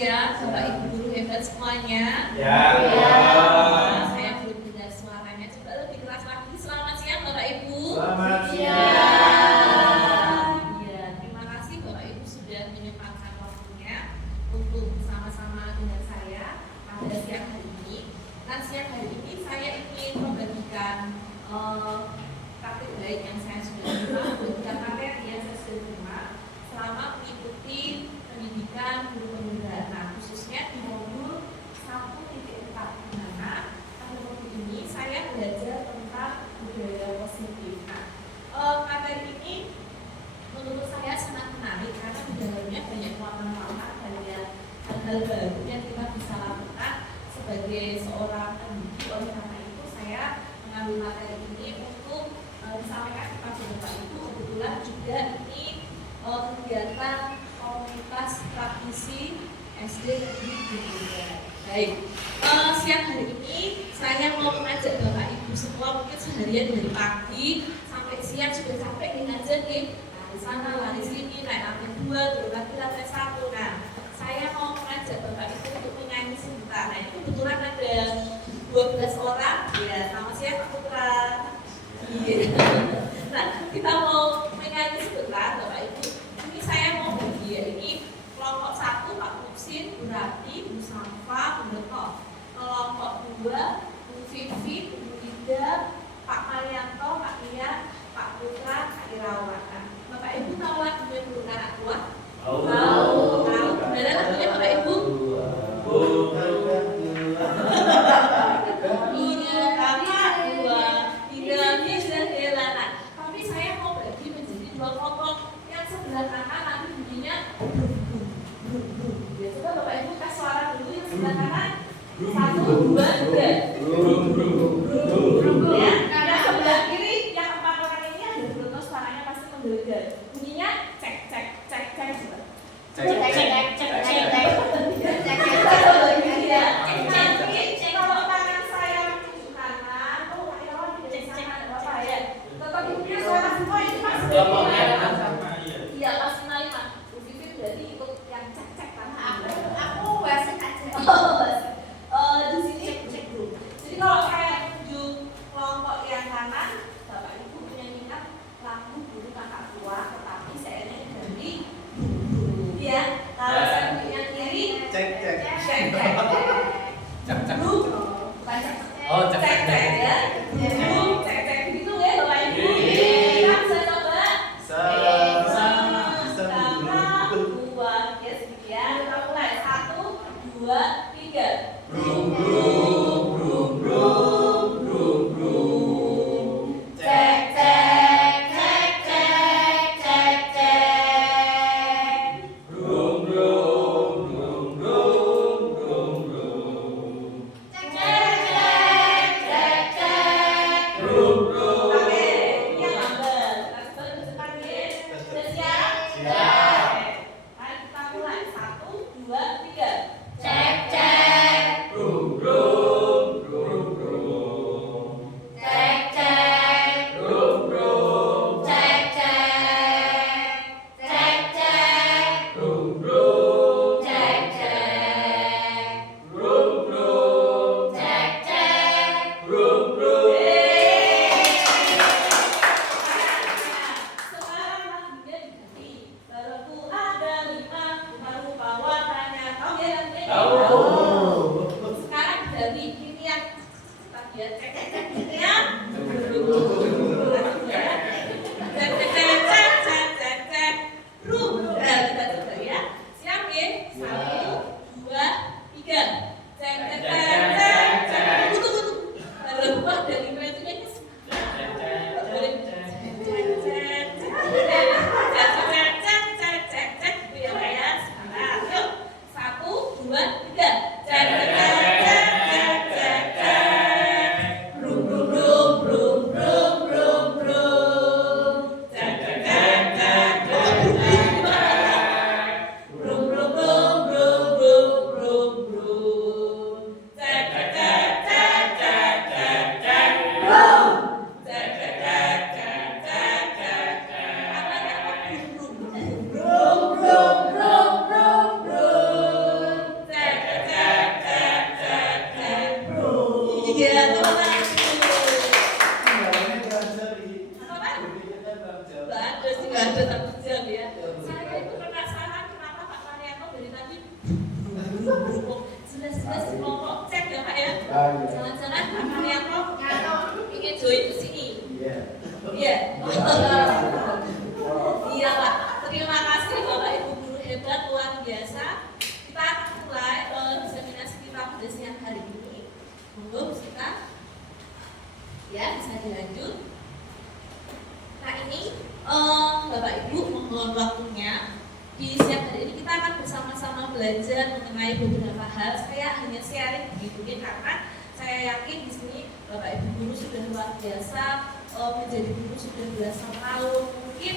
siang Bapak Ibu guru hebat semuanya. Ya. Saya belum dengar suaranya. Coba lebih keras lagi. Selamat siang Bapak Ibu. Selamat siang. Iya, terima kasih Bapak Ibu sudah menyempatkan waktunya untuk bersama-sama dengan saya pada siang hari ini. Nah, siang hari ini saya ingin membagikan praktik baik yang saya sudah terima, membagikan materi yang saya sudah terima selama mengikuti pendidikan guru pemudaan. Nah, khususnya di modul 1.4, di mana pada modul ini saya belajar tentang budaya positif. Nah, materi ini menurut saya sangat menarik karena di dalamnya banyak warna-warna, banyak hal-hal baru yang kita bisa lakukan sebagai seorang pendidik. Oleh karena itu saya mengambil materi ini untuk disampaikan kepada Bapak Ibu. Kebetulan juga ini kegiatan komunitas praktisi SD Negeri Bumbugan. Baik, siang hari ini saya mau mengajak Bapak Ibu semua, mungkin seharian dari pagi sampai siang sudah capek nih ngajar nih, lari sana lari sini, naik lantai 2 turun lagi lantai 1. Nah, saya mau mengajak Bapak Ibu untuk menyanyi sebentar. Nah, ini kebetulan ada 12 orang, ya sama siapa Putra. Iya. Nah, kita mau menyanyi sebentar Bapak Ibu. Ini saya mau bagi ya, ini kelompok 1 Pak Muksin, Bu Rati, Bu Safa, Bu Beto. Kelompok 2 Bu Vivi, Bu Ida, Pak Marianto, Pak Ian, Pak Putra, Kak Irawan. Nah, Bapak Ibu tahu lagunya Burung Anak Tua? Tahu. Gimana lagunya Bapak Ibu? Iya, kakak dua, tidak bisa hilang. Tapi saya mau bagi menjadi 2 kelompok. Yang sebelah kanan nanti bunyinya ya, coba Bapak Ibu kasih suara dulu yang sebelah kanan. 1, 2, 3. Ya, yang sebelah kiri yang 4 orang ini ada bruno, suaranya pasti menggelegar. Bunyinya cek cek cek cek. Cek cek cek cek cek cek. Kalau tangan saya menunjuk kanan, ayo tidak sana ada apa ya? Tetap bunyinya suara semua ini pasti. Iya, pasti naik Mas. Bu Vivi berarti ikut yang cek cek tangan. Aku wasit aja. Di sini cek dulu. Jadi kalau saya tunjuk kelompok yang kanan, Bapak Ibu menyanyikan lagu Burung Kakak Tua, tetapi saya dari ya. Kalau saya tunjuk yang kiri, Cek cek. cek cek. Dulu, bukan cek cek cek ya. Dulu cek cek gitu ya Bapak Ibu. Kita bisa coba. Sama, dua, ya sekian. Kita mulai 1, 2, 3. Brum brum brum brum brum brum. Cek cek cek cek cek. nggak ada 1 jam ya. Saya itu penasaran kenapa Pak Marianto dari tadi jelas-jelas kelompok cek ya Pak ya. Jangan-jangan Pak Marianto ingin join ke sini. Iya. Iya Pak. Terima kasih Bapak Ibu guru hebat luar biasa. Kita akan mulai diseminasi kita pada siang hari ini. Monggo kita. Ya, bisa dilanjut. Nah ini Bapak Ibu mohon waktunya. Di siang hari ini kita akan bersama-sama belajar mengenai beberapa hal. Saya hanya sharing begitu karena saya yakin di sini Bapak Ibu guru sudah luar biasa, menjadi guru sudah belasan tahun. Mungkin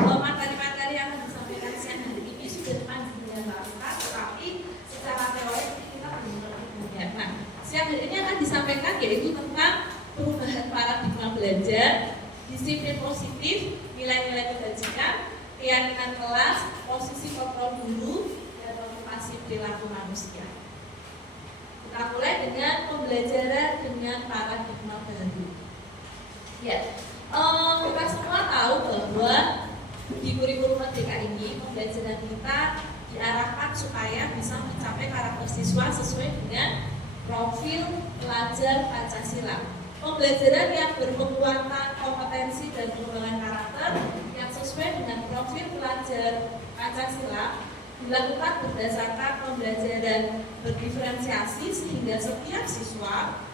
materi-materi yang akan disampaikan siang hari ini sudah panjang banget, tetapi secara teori kita benar-benar belajar. Nah, siang hari ini akan disampaikan yaitu tentang perubahan paradigma belajar, disiplin positif, nilai-nilai kebajikan, keyakinan kelas, posisi kontrol guru, dan motivasi perilaku manusia. Kita mulai dengan pembelajaran dengan paradigma baru. Ya, kita semua tahu bahwa di kurikulum merdeka ini pembelajaran kita diarahkan supaya bisa mencapai karakter siswa sesuai dengan profil pelajar Pancasila. Pembelajaran yang berpenguatan kompetensi dan pengembangan karakter yang sesuai dengan profil pelajar Pancasila dilakukan berdasarkan pembelajaran berdiferensiasi sehingga setiap siswa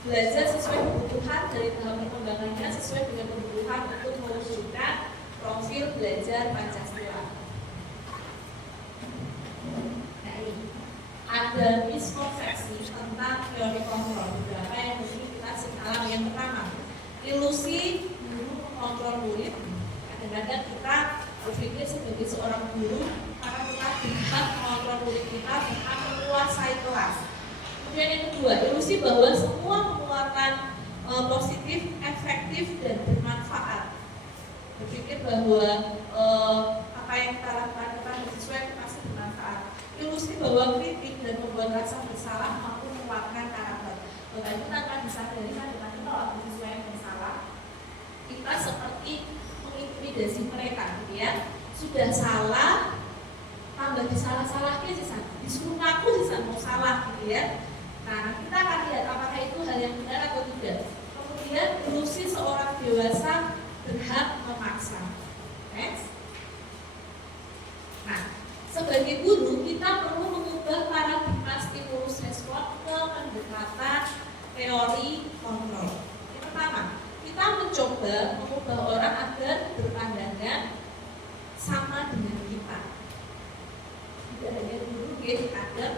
belajar sesuai kebutuhan dari tahap perkembangannya sesuai dengan kebutuhan untuk mewujudkan profil belajar Pancasila. Nah ini ada miskonsepsi tentang teori kontrol beberapa yang mungkin kita sekarang. Yang pertama, ilusi guru mengontrol murid. Kadang-kadang kita berpikir sebagai seorang guru karena kita berhak mengontrol murid kita, berhak menguasai kelas. Kemudian yang kedua, ilusi bahwa semua penguatan positif, efektif dan bermanfaat. Berpikir bahwa apa yang kita lakukan kita sesuai pasti bermanfaat. Ilusi bahwa kritik dan membuat rasa bersalah mampu menguatkan karakter. Bahkan itu tanpa disadari kadang-kadang kalau siswa yang bersalah, kita seperti mengintimidasi mereka, gitu ya. Sudah salah, tambah disalah-salahnya sih, disuruh ngaku sih mau salah, gitu ya. Nah, kita akan lihat apakah itu hal yang benar atau tidak. Kemudian ilusi seorang dewasa berhak memaksa. Next. Nah, sebagai guru kita perlu mengubah paradigma stimulus respon ke pendekatan teori kontrol. Yang pertama, kita mencoba mengubah orang agar berpandangan sama dengan kita. Tidak hanya guru, agar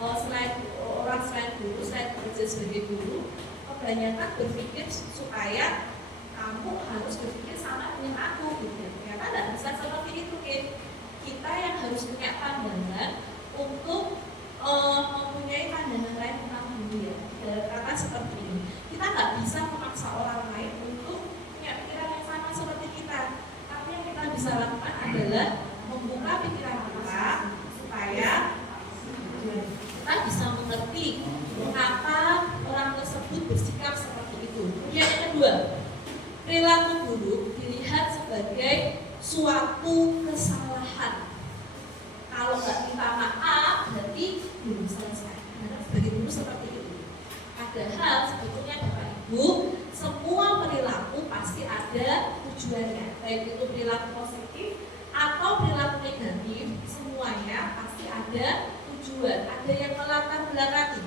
selain guru, selain bekerja sebagai guru, kebanyakan berpikir supaya kamu harus berpikir sama dengan aku, gitu. Ternyata tidak bisa seperti itu, kita yang harus punya pandangan untuk mempunyai pandangan lain tentang dunia. Dalam kata seperti ini, kita nggak bisa memaksa orang lain untuk punya pikiran yang sama seperti kita. Tapi yang kita bisa lakukan adalah membuka pikiran kita supaya kita bisa mengerti mengapa orang tersebut bersikap seperti itu. Kemudian yang kedua, perilaku guru dilihat sebagai suatu kesalahan. Kalau nggak minta maaf, berarti belum selesai. Nah, sebagai guru seperti itu. Padahal sebetulnya Bapak Ibu, semua perilaku pasti ada tujuannya. Baik itu perilaku positif atau perilaku negatif, semuanya pasti ada tujuan. Ada yang melatar belakangi.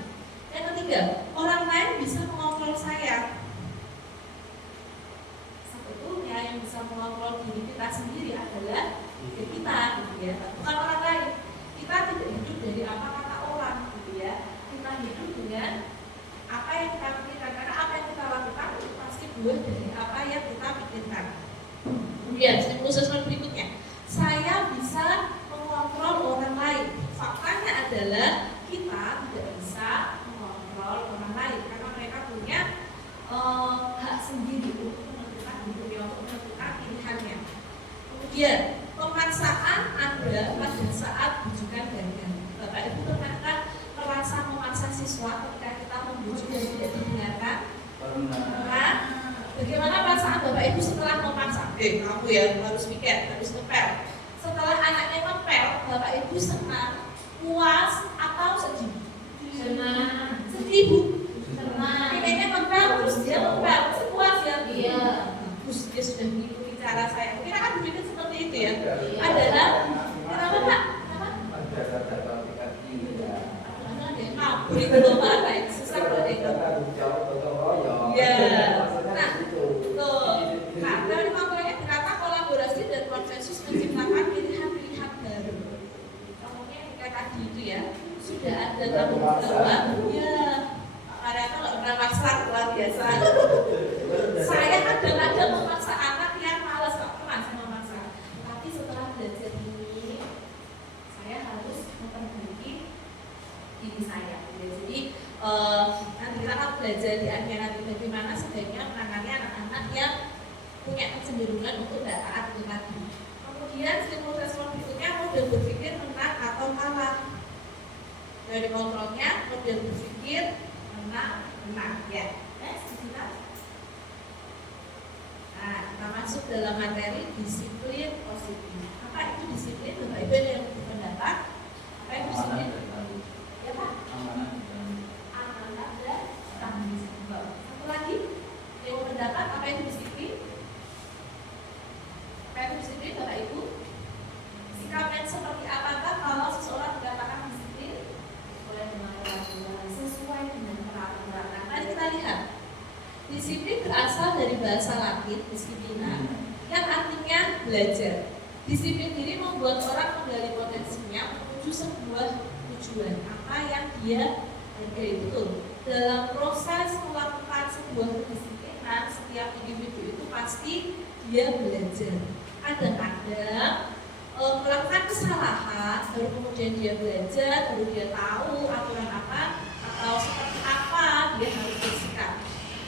Yang ketiga, orang lain bisa mengontrol saya. Sebetulnya yang bisa mengontrol diri kita sendiri adalah diri kita, gitu ya. Bukan orang lain. Kita tidak hidup dari apa kata orang, gitu ya. Kita hidup dengan apa yang kita pikirkan, karena apa yang kita lakukan itu pasti buah dari apa yang kita pikirkan. Kemudian stimulus berikutnya, saya bisa mengontrol orang lain. Faktanya adalah kita tidak bisa mengontrol orang lain karena mereka punya hak sendiri untuk menentukan hidupnya, untuk menentukan pilihannya. Kemudian pemaksaan ada pada saat bujukan ganda. Bapak Ibu pernahkah merasa memaksa siswa ketika kita membujuk dan tidak didengarkan? Pernah. Bagaimana perasaan Bapak Ibu setelah memaksa? Kamu ya harus mikir, harus ngepel. Setelah anaknya ngepel, Bapak Ibu senang, puas, atau sedih? Senang. Sedih, Bu. Senang. Pengennya ngepel, terus dia ngepel, pasti puas ya? Iya. Bagus, dia sudah mengikuti cara saya. Mungkin akan berpikir seperti itu ya. Iya. Adalah, kenapa Pak? Kenapa? Iya. Ada yang kabur itu loh Pak, apa ya? Susah kalau dia kabur. Iya. Nah, tuh. Nah, dari komponennya berkata kolaborasi dan konsensus menciptakan pilihan-pilihan baru. Ngomongnya yang kayak tadi itu ya, sudah ada tanggung jawab. Iya. Karena itu nggak pernah maksa, luar biasa. Saya kadang-kadang memaksa anak yang malas, Pak. Pernah saya memaksa. Tapi setelah belajar ini, saya harus memperbaiki diri saya. Jadi nanti kita akan belajar di akhir nanti bagaimana sebaiknya menangani anak-anak yang punya kecenderungan untuk tidak taat itu tadi. Kemudian stimulus respon berikutnya model berpikir menang atau kalah. Dari kontrolnya model berpikir menang ya. Kita. Nah, kita masuk dalam materi disiplin positif. Apa itu disiplin? Bapak Ibu ada yang berpendapat? Apa itu disiplin? Ya Pak. Amanah dan tanggung jawab. Satu lagi yang berpendapat apa itu disiplin? Apa itu disiplin Bapak Ibu? Sikapnya seperti apakah kalau seseorang dikatakan disiplin? Sesuai dengan peraturan. Nah, mari kita lihat. Disiplin berasal dari bahasa Latin disciplina yang artinya belajar. Disiplin diri membuat orang menggali potensinya menuju sebuah tujuan apa yang dia hargai betul. Dalam proses melakukan sebuah kedisiplinan, setiap individu itu pasti dia belajar. Kadang-kadang melakukan kesalahan, baru kemudian dia belajar, baru dia tahu aturan apa atau seperti apa dia harus bersikap.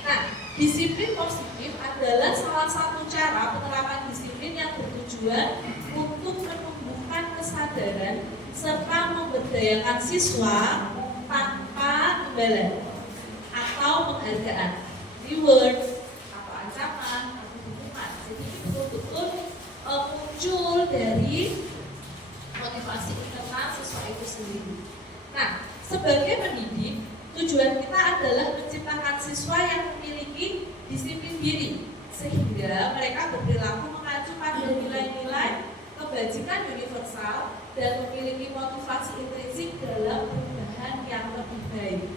Nah, disiplin positif adalah salah satu cara penerapan disiplin yang bertujuan untuk menumbuhkan kesadaran serta memberdayakan siswa tanpa imbalan atau penghargaan, reward, atau ancaman, atau hukuman. Jadi betul-betul muncul dari motivasi internal siswa itu sendiri. Nah, sebagai pendidik, tujuan kita adalah menciptakan siswa yang memiliki disiplin diri sehingga mereka berperilaku mengacu pada nilai-nilai kebajikan universal dan memiliki motivasi intrinsik dalam perubahan yang lebih baik.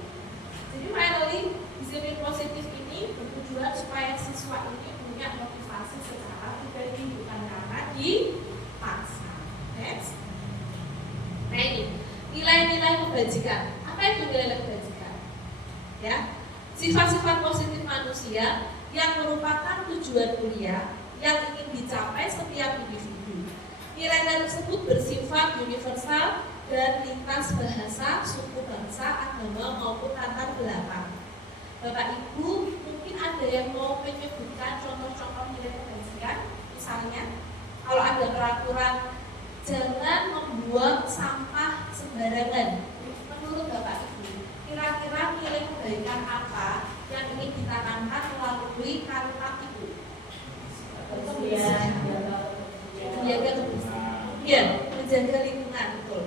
Jadi finally, disiplin positif ini bertujuan supaya siswa ini punya motivasi secara pribadi bukan karena dipaksa. Next. Nah ini, nilai-nilai kebajikan. Apa itu nilai kebajikan? Ya, sifat-sifat positif manusia yang merupakan tujuan mulia yang ingin dicapai setiap individu. Nilai tersebut bersifat universal dan lintas bahasa, suku bangsa, agama maupun latar belakang. Bapak Ibu mungkin ada yang mau menyebutkan contoh-contoh nilai kebajikan. Misalnya, kalau ada peraturan jangan membuang sampah sembarangan. Menurut Bapak Ibu, kira-kira nilai kebaikan apa yang ingin ditanamkan melalui kalimat itu? Menjaga kebersihan. Iya, menjaga lingkungan, betul.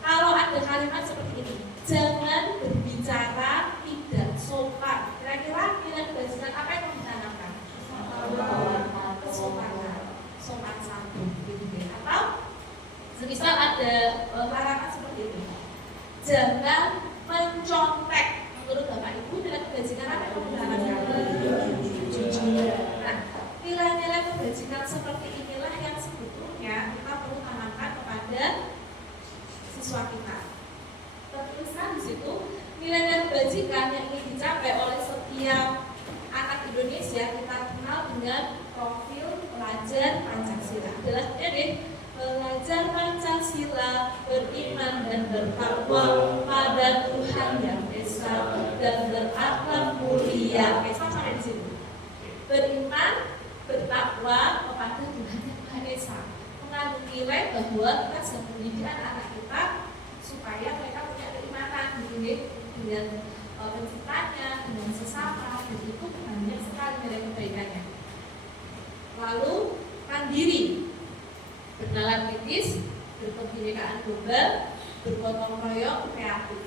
Kalau ada kalimat seperti ini, jangan berbicara tidak sopan. Kira-kira nilai kebajikan apa yang mau ditanamkan? Kesopanan, sopan santun, gitu ya. Atau semisal ada larangan seperti itu, jangan mencontek. Menurut Bapak Ibu nilai kebajikan apa yang mau ditanamkan? Jujur. Nah, nilai-nilai kebajikan seperti inilah yang sebetulnya kita perlu tanamkan kepada siswa kita. Tertuliskan di situ nilai-nilai kebajikan yang ingin dicapai oleh setiap anak Indonesia kita kenal dengan profil pelajar Pancasila. Adalah ini belajar Pancasila, beriman dan bertakwa pada Tuhan yang Esa dan berakhlak mulia. Oke, sampai di situ. Beriman, bertakwa kepada Tuhan yang Maha Esa. Mengandung nilai bahwa kita sedang mendidik anak-anak kita supaya mereka punya keimanan dengan penciptanya, dengan sesama, dan itu banyak sekali nilai kebaikannya. Lalu mandiri, bernalar kritis, berkebinekaan global, bergotong royong, kreatif,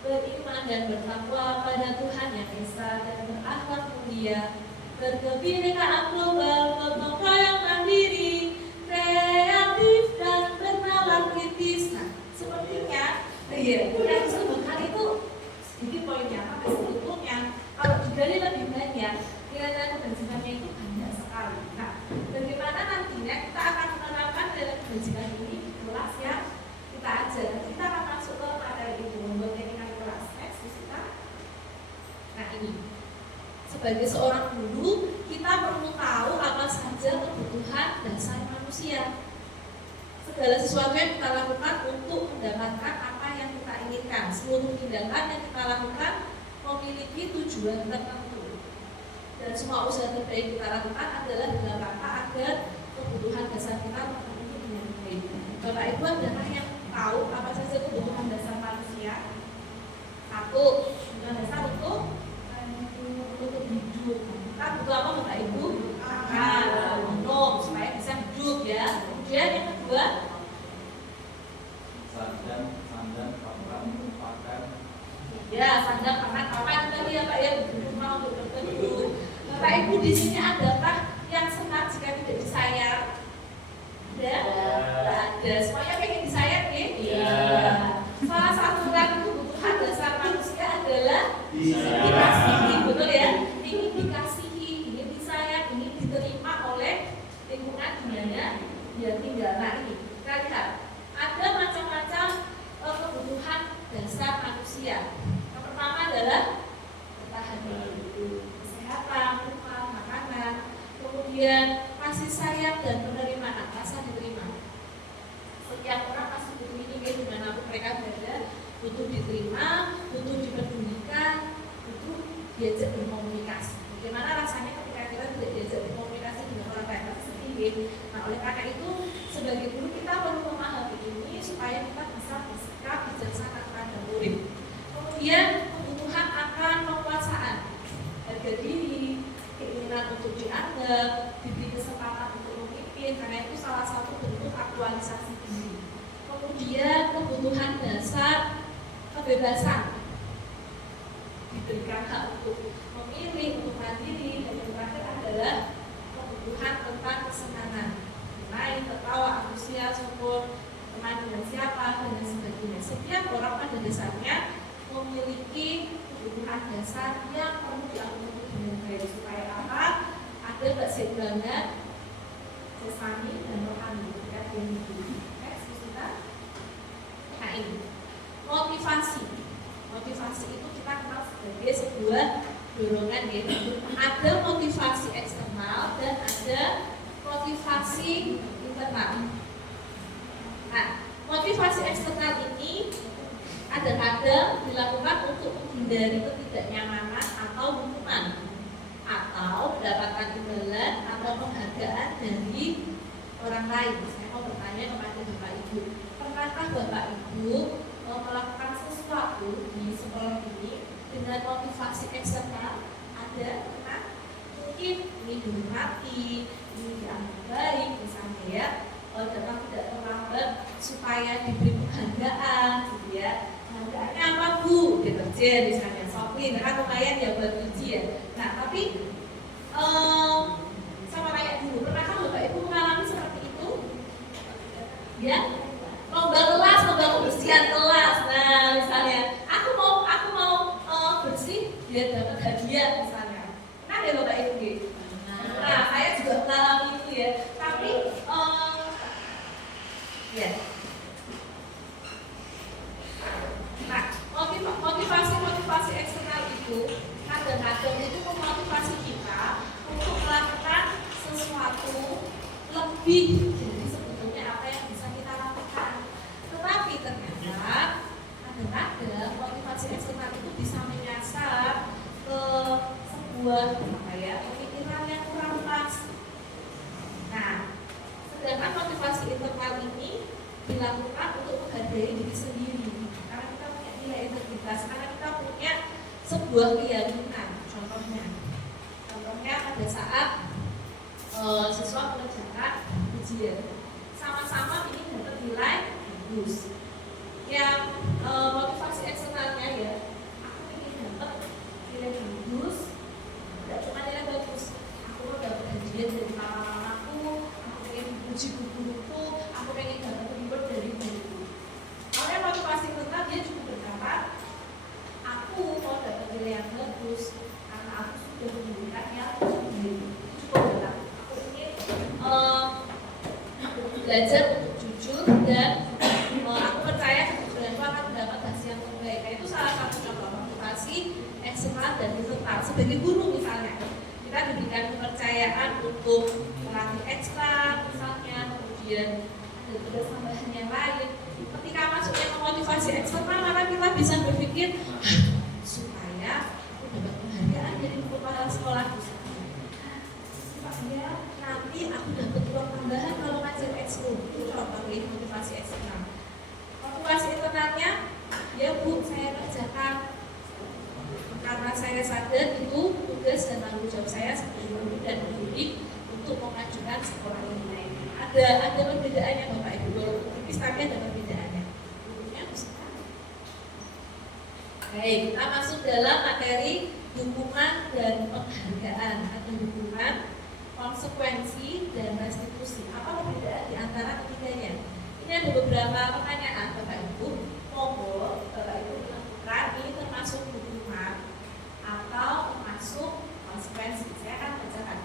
beriman dan bertakwa pada Tuhan yang Esa dan berakhlak mulia, berkebinekaan global, gotong royong, mandiri, kreatif dan bernalar kritis. Nah, sepertinya yang disebutkan itu sedikit poinnya, tapi sebetulnya kalau digali lebih banyak nilai kebajikannya itu banyak sekali. Nah, bagaimana nantinya kita akan menerapkan nilai kebajikan ini di kelas yang kita ajar. Kita akan masuk ke materi itu, membuat teknik kelas. Next, kita. Nah, ini sebagai seorang guru kita perlu tahu apa saja kebutuhan dasar manusia. Segala sesuatu yang kita lakukan untuk mendapatkan apa yang kita inginkan. Seluruh tindakan yang kita lakukan memiliki tujuan tertentu. Dan semua usaha terbaik kita lakukan adalah dalam rangka agar kebutuhan dasar kita terpenuhi dengan baik. Bapak Ibu adalah yang tahu apa saja kebutuhan dasar manusia. Satu, kebutuhan dasar untuk hidup. Kita butuh apa Bapak Ibu? Makan, minum supaya bisa hidup ya. Kemudian yang kedua, Sandang, papan, pakan. ya sandang, pakan, papan tadi ya Pak ya, rumah untuk berteduh. Bapak Ibu di sini adakah yang senang jika tidak disayat? Ada? Tidak ada. Semuanya pengen disayat ya? Iya. Salah satu lagi kebutuhan dasar manusia adalah Disayat. dikasihi, betul ya? Ingin dikasihi, ingin disayat, ingin diterima oleh lingkungan di mana dia tinggal. Nah ini, kita lihat ada macam-macam kebutuhan dasar manusia. Yang pertama adalah bertahan hidup, kesehatan, rumah, makanan, kemudian kasih sayang dan penerimaan, rasa diterima. Setiap orang pasti butuh ini, dimanapun mereka berada, butuh diterima, butuh dipedulikan, butuh diajak berkomunikasi. Bagaimana rasanya ketika kita tidak diajak berkomunikasi dengan orang lain, pasti sedih. Nah, oleh karena itu sebagai guru kita perlu memahami ini supaya kita bisa bersikap bijaksana kepada murid. Kemudian kebutuhan akan penguasaan, harga diri, keinginan untuk dianggap, diberi kesempatan untuk memimpin, karena itu salah satu bentuk aktualisasi diri. Kemudian kebutuhan dasar kebebasan, diberikan hak untuk memilih, untuk mandiri, dan yang terakhir adalah kebutuhan tentang kesenangan, main, tertawa, antusias, syukur, teman dengan siapa, dan sebagainya. Setiap orang pada dasarnya memiliki kebutuhan dasar yang perlu diakomodir dengan baik supaya apa? Ada keseimbangan jasmani dan rohani. Next, kita. Nah ini motivasi. Motivasi itu kita kenal sebagai sebuah dorongan ya. Ada motivasi eksternal dan ada motivasi internal. Nah, motivasi eksternal ini kadang-kadang dilakukan untuk menghindari ketidaknyamanan atau hukuman, atau mendapatkan imbalan atau penghargaan dari orang lain. Saya mau bertanya kepada Bapak Ibu, pernahkah Bapak Ibu melakukan sesuatu di sekolah ini dengan motivasi eksternal? Ada? Pernah? Mungkin ini dihormati, ini dianggap baik, misalnya ya, datang tidak terlambat supaya diberi penghargaan, gitu ya. Penghargaannya apa Bu? Deterjen misalnya, Soklin, kan lumayan ya buat uji ya. Nah tapi sama kayak dulu, pernahkah Bapak Ibu mengalami seperti itu? Ya, lomba kelas, lomba kebersihan kelas. Nah misalnya, aku mau bersih, biar dapat hadiah misalnya. Kan ya Bapak Ibu gitu. Nah saya juga mengalami itu ya. Tapi ya. Nah, motivasi eksternal itu kadang-kadang itu memotivasi kita untuk melakukan sesuatu lebih dari sebetulnya apa yang bisa kita lakukan. Tetapi ternyata kadang-kadang motivasi eksternal itu bisa menyasar ke sebuah pemikiran yang kurang pas. Nah, sedangkan motivasi internal ini dilakukan untuk menghargai diri sendiri, karena kita punya nilai integritas, karena kita punya sebuah keyakinan. Contohnya pada saat siswa mengerjakan ujian, sama-sama ingin dapat nilai bagus. Yang motivasi eksternalnya ya, aku ingin dapat nilai bagus, tidak cuma nilai bagus, aku mau dapat hadiah dari mamaku, aku pengen dipuji guruku, aku pengen dapat reward dari guruku. Oleh motivasi eksternal dia juga berkata, aku mau dapat nilai yang bagus karena aku sudah memberikan yang terbaik. Aku ingin belajar untuk jujur dan aku percaya kejujuranku akan mendapat hasil yang terbaik. Nah, itu salah satu contoh motivasi eksternal dan internal. Sebagai guru misalnya, kita diberikan kepercayaan untuk melatih ekstra misalnya, kemudian ada tugas tambahan yang lain. Ketika masuknya ke motivasi eksternal, maka kita bisa berpikir supaya aku dapat penghargaan dari kepala sekolah supaya nanti aku dapat uang tambahan kalau ngajar ekskul. Itu contoh dari motivasi eksternal. Motivasi internalnya, ya Bu, saya kerjakan karena saya sadar itu tugas dan tanggung jawab saya sebagai guru dan pendidik untuk memajukan sekolah ini. Ada perbedaannya Bapak Ibu, walaupun tipis tapi ada perbedaannya. Gurunya Ustaz. Baik, kita masuk dalam materi dukungan dan penghargaan. Ada dukungan, konsekuensi, dan restitusi. Apa perbedaan di antara ketiganya? Ini ada beberapa pertanyaan Bapak Ibu. Monggo Bapak Ibu menentukan ini termasuk dukungan atau termasuk konsekuensi. Saya akan bacakan.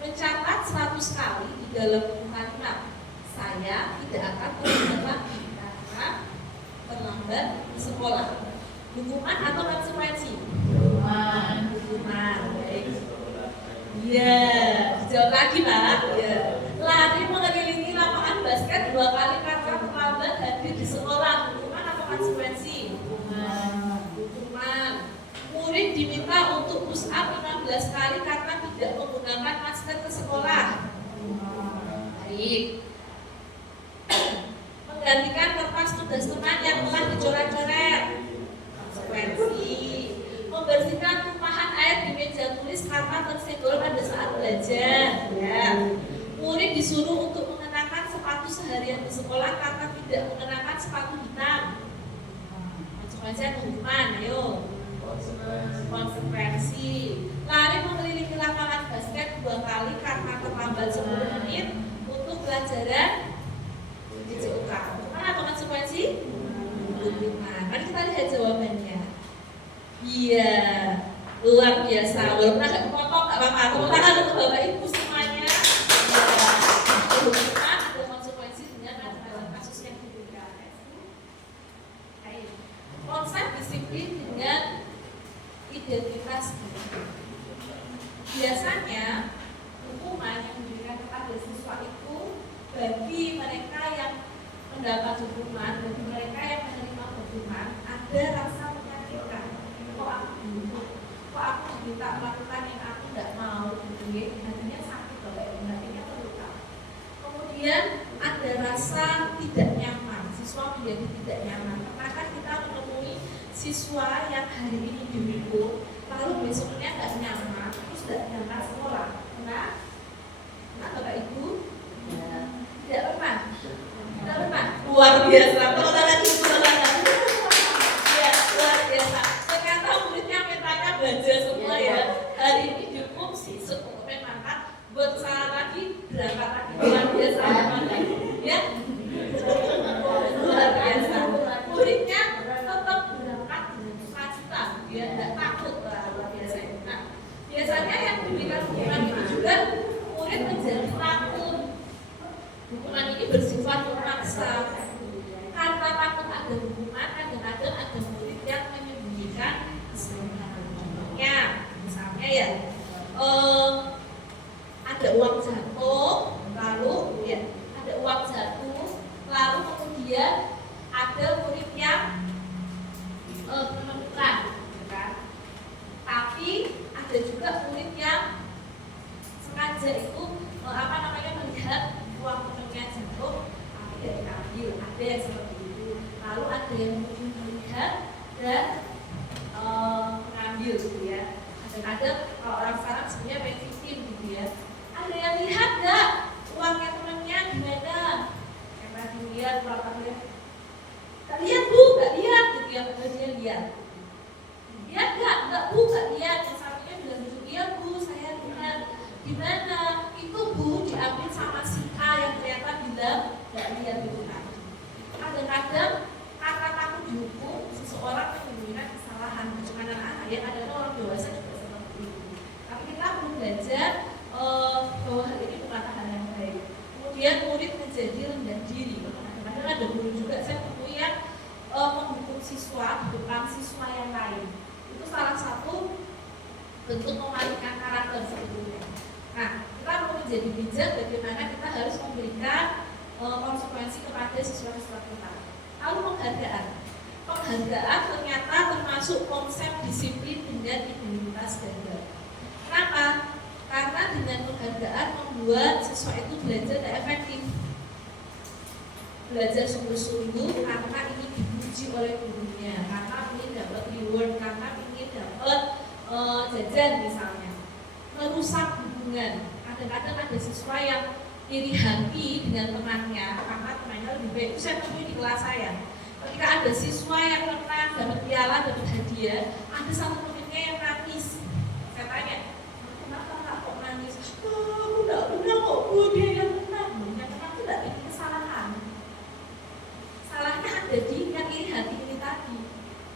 Mencatat 100 kali di dalam kalimat saya tidak akan terlambat lagi karena terlambat di sekolah. Dukungan atau konsekuensi? Dukungan. Baik. Iya, dijawab lagi Pak. Ya. Lari mengelilingi lapangan basket 2 kali karena terlambat hadir di sekolah. Dukungan atau konsekuensi? Dukungan. Murid diminta untuk push up 15 kali karena tidak menggunakan masker ke sekolah. Baik. Menggantikan kertas tugas teman yang telah dicoret-coret. Konsekuensi. Membersihkan tumpahan air di meja tulis karena tersenggol pada saat belajar. Ya. Murid disuruh untuk mengenakan sepatu seharian di sekolah karena tidak mengenakan sepatu hitam. Konsekuensi atau hukuman? Ayo. Konsekuensi. Lari mengelilingi lapangan basket 2 kali karena terlambat 10 menit untuk pelajaran PJUK. Hukuman atau konsekuensi? Hukuman. Mari kita lihat jawabannya. Iya, luar biasa. Walaupun agak kepotong, nggak apa-apa. Tepuk tangan untuk Bapak Ibu semuanya. Ada hukuman, ada konsekuensi dengan macam-macam kasus yang diberikan. Konsep disiplin dengan identitas. Biasanya hukuman yang diberikan kepada siswa itu bagi mereka yang mendapat hukuman, bagi mereka yang menerima hukuman, ada rasa menyakitkan. Kok aku minta melakukan yang aku tidak mau, gitu ya? Hatinya sakit, hatinya terluka. Kemudian ada rasa tidak nyaman, siswa menjadi tidak nyaman. Maka kita menemui siswa yang hari ini dihukum, lalu besoknya nggak nyaman, terus tidak nyaman sekolah. Nah, Bapak Ibu, tidak pernah, tidak pernah. Luar biasa. Kalau tangan ibu, ya luar biasa. Ternyata muridnya mintanya baja semua ya. Hari ini dihukum sisuk untuk makan, buat salah lagi berangkat lagi. Luar biasa, ya. Luar biasa. Muridnya tetap berangkat dengan sukacita, dia tidak takut. Luar biasa. Nah, biasanya yang diberikan hukuman ini juga murid menjadi takut. Hukuman ini bersifat memaksa. Karena takut ada hukuman, kadang-kadang ada murid yang menyembunyikan kesalahan. Contohnya, misalnya ya, ada uang jatuh, lalu ya ada uang jatuh, lalu kemudian ada murid yang menemukan, kan? Tapi ada juga murid yang sengaja itu melihat uang penuhnya jatuh, tapi tidak diambil. Ada yang seperti itu. Lalu ada yang melihat dan Gimana? Itu Bu diambil sama si A yang ternyata bilang nggak lihat itu kan. Kadang-kadang karena takut dihukum, seseorang menyembunyikan kesalahan. Bukan anak-anak ya, kadang-kadang orang dewasa juga seperti itu. Tapi kita perlu belajar bahwa hal ini bukanlah hal yang baik. Kemudian murid menjadi rendah diri. Kadang-kadang ada guru juga saya temui yang menghukum siswa di depan siswa yang lain. Itu salah satu bentuk mematikan karakter sebetulnya. Nah, kita perlu menjadi bijak bagaimana kita harus memberikan konsekuensi kepada siswa-siswa kita. Lalu penghargaan. Penghargaan ternyata termasuk konsep disiplin dengan identitas ganda. Kenapa? Karena dengan penghargaan membuat siswa itu belajar tidak efektif. Belajar sungguh-sungguh karena ingin dipuji oleh gurunya, karena ingin dapat reward, karena ingin dapat jajan misalnya. Merusak hubungan. Kadang-kadang ada siswa yang iri hati dengan temannya karena temannya lebih baik. Itu saya temui di kelas saya. Ketika ada siswa yang menang, dapat piala, dapat hadiah, ada satu temannya yang nangis. Saya tanya, kenapa nggak kok nangis? Aku nggak menang kok, dia yang menang. Yang menang itu tidak ini kesalahan. Salahnya ada di yang iri hati ini tadi,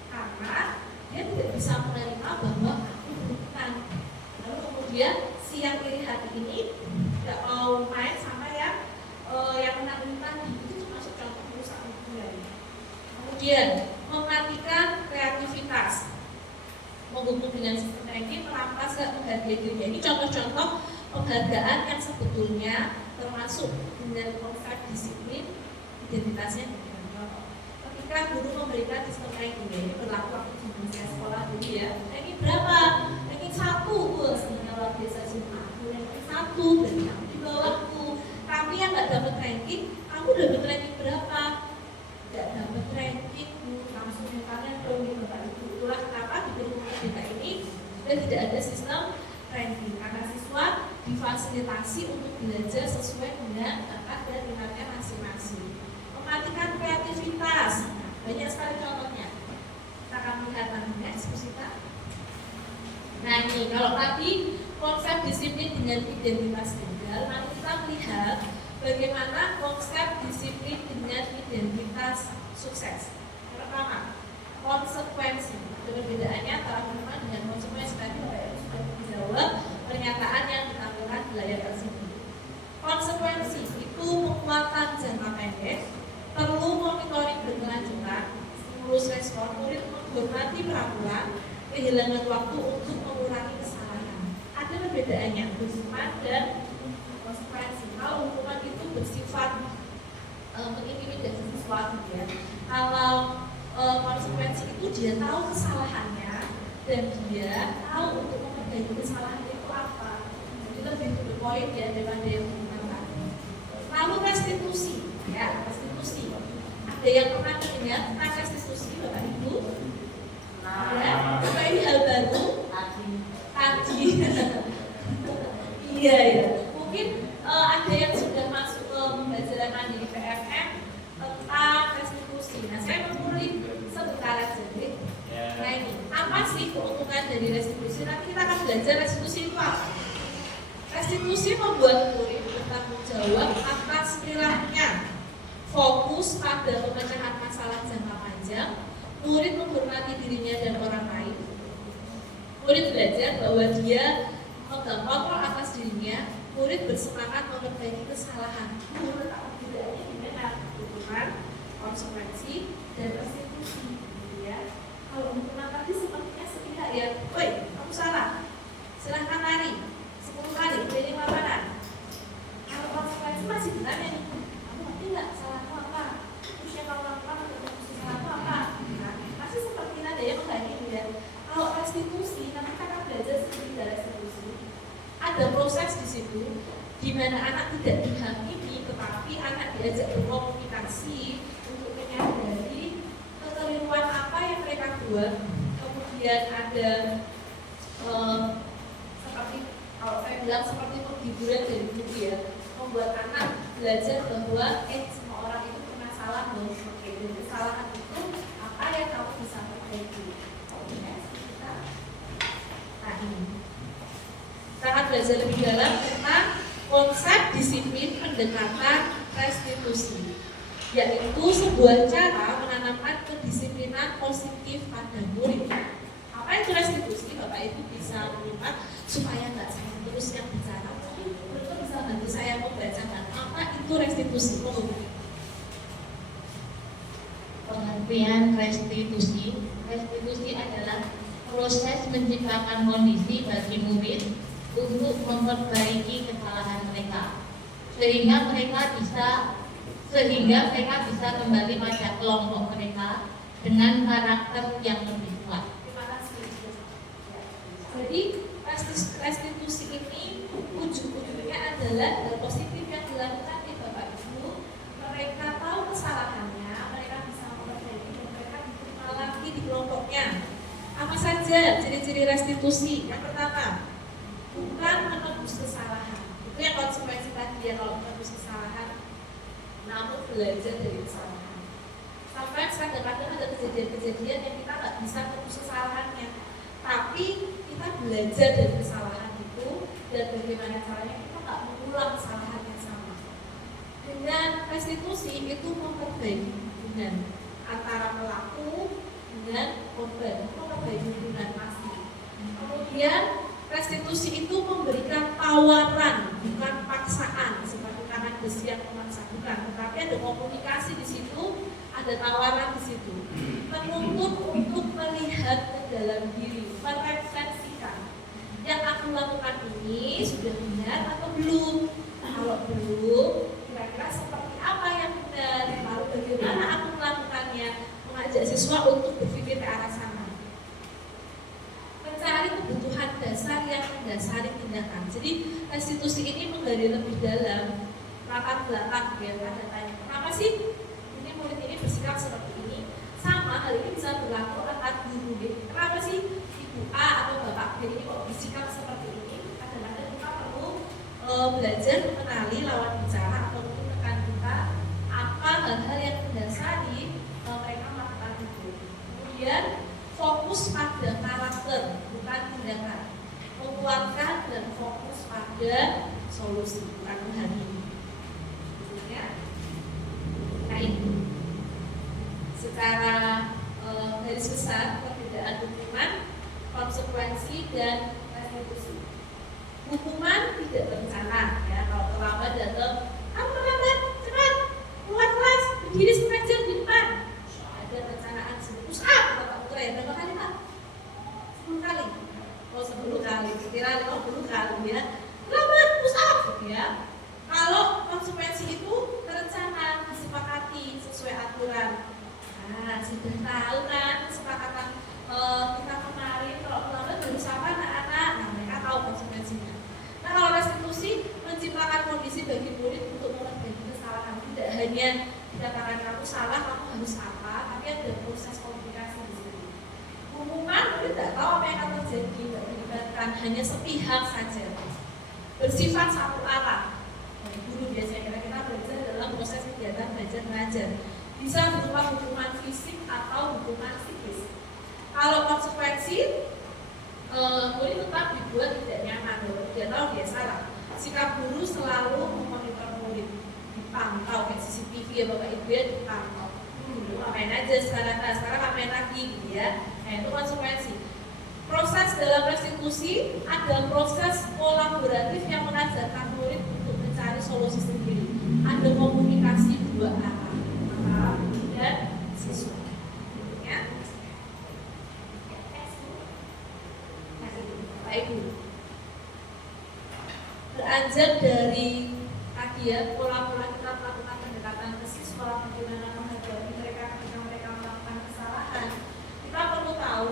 karena dia tidak bisa menerima bahwa aku menang. Lalu kemudian si yang iri hati ini tidak mau main sama yang menang ini tadi. Itu termasuk contoh merusak hubungan. Kemudian mematikan kreativitas, menghukum dengan sistem ranking, merampas gak menghargai dirinya. Ini contoh-contoh penghargaan yang sebetulnya termasuk dengan konsep disiplin identitasnya. Ketika guru memberikan sistem ranking, ini berlaku waktu di saya sekolah dulu ya. Ranking berapa? Ranking 1, bos. Luar biasa cuma. Ranking 1, berarti kamu di bawahku. Tapi yang nggak dapat ranking, kamu dapat ranking berapa? Tidak dapat ranking, langsung kalian perlu Bapak Ibu. Itulah kenapa di lingkungan kita ini dan tidak ada sistem ranking, karena siswa difasilitasi untuk belajar sesuai dengan bakat dan minatnya masing-masing. Mematikan kreativitas, banyak sekali contohnya. Kita akan lihat nantinya diskusi kita. Nah ini kalau tadi konsep disiplin dengan identitas tunggal, nanti kita melihat bagaimana konsep disiplin dengan identitas sukses. Pertama, konsekuensi. Perbedaannya antara firman dengan konsekuensi tadi Bapak Ibu sudah menjawab pernyataan yang ditampilkan di layar tersebut. Konsekuensi itu penguatan jangka pendek, perlu monitoring berkelanjutan, stimulus respon, murid menghormati peraturan, kehilangan waktu untuk mengurangi kesalahan. Ada perbedaannya hukuman dan konsekuensi. Kalau hukuman itu bersifat mengintimidasi sesuatu ya. Kalau konsekuensi itu dia tahu kesalahannya dan dia tahu untuk memperbaiki kesalahan itu apa. Jadi lebih to the point ya daripada yang hukuman tadi. Lalu restitusi, ya restitusi. Ada yang pernah mendengar tentang restitusi Bapak Ibu? Ya, apa ini hal baru? Tadi. Iya ya. Mungkin ada yang sudah masuk ke pembelajaran mandiri PFM tentang restitusi. Nah, saya mengulik sebentar aja deh. Nah ini, apa sih keuntungan dari restitusi? Nanti kita akan belajar restitusi itu apa. Restitusi membuat murid bertanggung jawab atas perilakunya, fokus pada pemecahan masalah jangka panjang, murid menghormati dirinya dan orang lain. Murid belajar bahwa dia memegang kontrol atas dirinya, murid bersemangat memperbaiki kesalahan. Murid tak perbedaannya gimana? Hukuman, konsekuensi, dan restitusi. Ya. Kalau hukuman tadi sepertinya sepihak ya, woi, kamu salah, silahkan lari 10 kali, keliling lapangan. Kalau konsekuensi masih benar ya, kamu ngerti nggak salahmu apa? Terus yang kamu lakukan untuk memutuskan salahmu apa? Nah, masih seperti ada yang menghakimi ya. Kalau restitusi, nanti kita akan belajar seperti restitusi. Ada proses di situ, di mana anak tidak dihakimi, tetapi anak diajak berkomunikasi untuk menyadari kekeliruan apa yang mereka buat. Kemudian ada seperti kalau saya bilang seperti penghiburan dari buku ya, membuat anak belajar bahwa semua orang itu pernah salah loh. Oke, dan kesalahan itu apa yang kamu bisa perbaiki. Nah ini kita akan belajar lebih dalam tentang konsep disiplin pendekatan restitusi, yaitu sebuah cara menanamkan kedisiplinan positif pada murid. Apa itu restitusi? Bapak Ibu bisa melihat supaya nggak saya terus yang bicara. Bapak bisa bantu saya membacakan apa itu restitusi. Pengertian restitusi. Restitusi adalah proses menciptakan kondisi bagi murid untuk memperbaiki kesalahan mereka sehingga mereka bisa kembali pada kelompok mereka dengan karakter yang lebih kuat. Terima kasih. Jadi restitusi ini ujung-ujungnya adalah hal positif yang dilakukan di Bapak Ibu. Mereka tahu kesalahannya, mereka bisa memperbaiki, mereka diterima lagi di kelompoknya. Apa saja ciri-ciri restitusi? Yang pertama, bukan menebus kesalahan. Itu yang konsekuensi tadi ya, kalau menebus kesalahan, namun belajar dari kesalahan. Sampai kadang-kadang ada kejadian-kejadian yang kita nggak bisa menebus kesalahannya, tapi kita belajar dari kesalahan itu dan bagaimana caranya kita nggak mengulang kesalahan yang sama. Dengan restitusi itu memperbaiki hubungan antara pelaku dengan korban, memperbaiki hubungan pasti. Kemudian restitusi itu memberikan tawaran, bukan paksaan seperti tangan besi yang memaksa, bukan, tetapi ada komunikasi di situ, ada tawaran di situ. Menuntut untuk melihat ke dalam diri, merefleksikan. Yang aku lakukan ini sudah benar atau belum? Kalau belum, kira-kira seperti apa yang benar? Lalu bagaimana aku melakukannya? Mengajak siswa untuk berpikir ke arah sana. Mencari kebutuhan dasar yang mendasari tindakan. Jadi restitusi ini menggali lebih dalam latar belakang ya, ada tanya kenapa sih ini murid ini bersikap seperti ini. Sama hal ini bisa berlaku antar guru B. Kenapa sih ibu A atau bapak B ini kok bersikap seperti ini? Kadang-kadang kita perlu belajar mengenali lawan bicara atau rekan kita apa hal-hal yang mendasari mereka melakukan itu. Kemudian fokus pada karakter, bukan tindakan. Menguatkan dan fokus pada solusi, bukan menghakimi. Nah ini secara garis besar perbedaan hukuman, konsekuensi dan restitusi. Hukuman tidak berencana ya, kalau terlambat datang, kamu terlambat, cepat keluar kelas, berdiri semenjak di depan. Ada rencanaan push up, Bapak Putra ya, berapa kali Pak? 10 kali. Oh 10 kali, kira 50 kali ya. Terlambat push up ya. Kalau konsekuensi itu terencana, disepakati sesuai aturan. Nah, sudah tahu kan kesepakatan kita kemarin kalau terlambat harus apa anak-anak. Nah, mereka tahu konsekuensinya. Nah, kalau restitusi menciptakan kondisi bagi murid untuk memperbaiki kesalahan. Tidak hanya dikatakan kamu salah, kamu harus apa, tapi ada proses komunikasi di sini. Hukuman murid tidak tahu apa yang akan terjadi, tidak dilibatkan, hanya sepihak saja. Bersifat satu arah. Guru biasanya kita belajar dalam proses kegiatan belajar mengajar. Bisa berupa hukuman fisik atau hukuman psikis. Kalau konsekuensi, murid tetap dibuat tidak nyaman, dia tahu dia salah. Sikap guru selalu memonitor murid, dipantau kayak CCTV ya Bapak Ibu ya, dipantau. Ngapain aja sekarang ngapain lagi gitu ya. Nah itu konsekuensi. Proses dalam restitusi ada proses kolaboratif yang mengajarkan murid untuk mencari solusi sendiri. Ada komunikasi dua arah antara guru dan siswa. Ya. Baik Bu. Beranjak dari tadi ya pola-pola kita melakukan pendekatan ke siswa, bagaimana menghadapi mereka ketika mereka melakukan kesalahan. Kita perlu tahu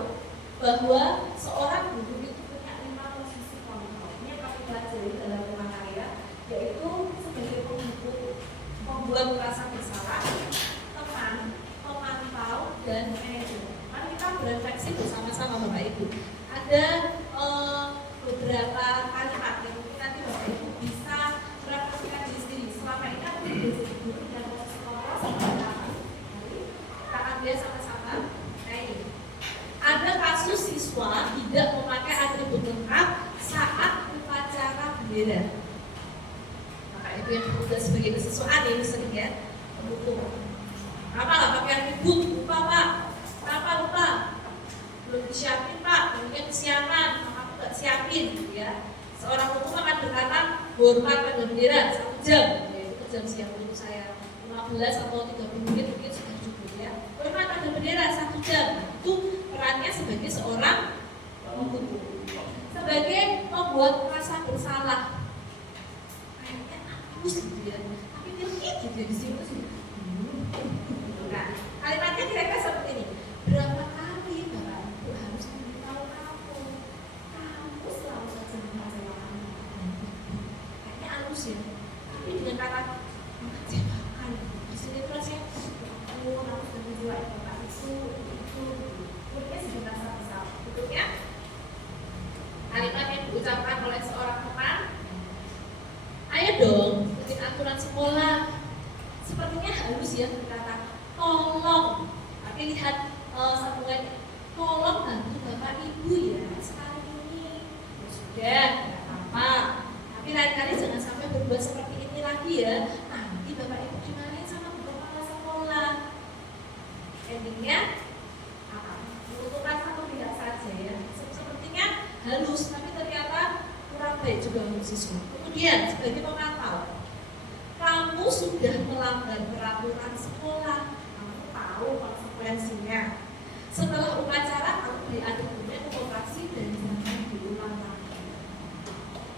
bahwa seorang guru itu punya 5 posisi kontrol. Ini yang kami pelajari dalam rumah karya, yaitu sebagai penghubung, membuat merasa bersalah, teman, pemantau, dan manajer. Mari kita berefleksi bersama-sama Bapak Ibu. Ada beberapa kalimat yang mungkin nanti Bapak Ibu bisa merefleksikan di sini. Selama ini aku jadi guru dan posisi kontrol sama-sama. Kita ambil sama-sama. Nah ini. Ada kasus siswa tidak memakai atribut lengkap saat upacara Bapak Ibu yang bertugas sebagai kesiswaan ini sering ya mendukung. Kenapa nggak pakai ribut? Lupa Pak, kenapa lupa? Belum disiapin Pak, mungkin kesiangan, maka aku nggak siapin gitu ya. Seorang hukum akan berkata hormat pada bendera 1 jam, yaitu jam siang untuk saya 15 atau 30 menit mungkin sudah cukup ya. Hormat pada bendera 1 jam, itu perannya sebagai seorang hukum, sebagai membuat merasa bersalah. Kayaknya aku gitu ya, tapi dikit gitu ya di sini tuh. Nah, kalimatnya kira-kira seperti ini. Berapa kali Bapak Ibu harus memberitahu kamu selalu saja mengecewakan. Kayaknya halus ya, tapi dengan kata mengecewakan. Di sini terus ya, aku harus menjual Bapak itu. Mungkin sebentar besar. Bentuknya kalimat yang diucapkan oleh seorang teman. Ayo dong, ikutin aturan sekolah. Sepertinya halus ya berkata, tolong. Tapi lihat sambungan, tolong bantu Bapak Ibu ya sekali ini. Ya sudah, tidak apa-apa. Tapi lain-kali jangan sampai berbuat seperti ini lagi ya. Nanti Bapak Ibu dimarahin sama kepala sekolah. Endingnya apa? Menguntungkan satu pihak saja ya. Sepertinya halus, tapi ternyata kurang baik juga untuk siswa. Kemudian sebagai pemantau, kamu sudah melanggar peraturan sekolah, kamu tahu konsekuensinya. Setelah upacara, kamu diadukannya ke operasi dan jangan diulang lagi.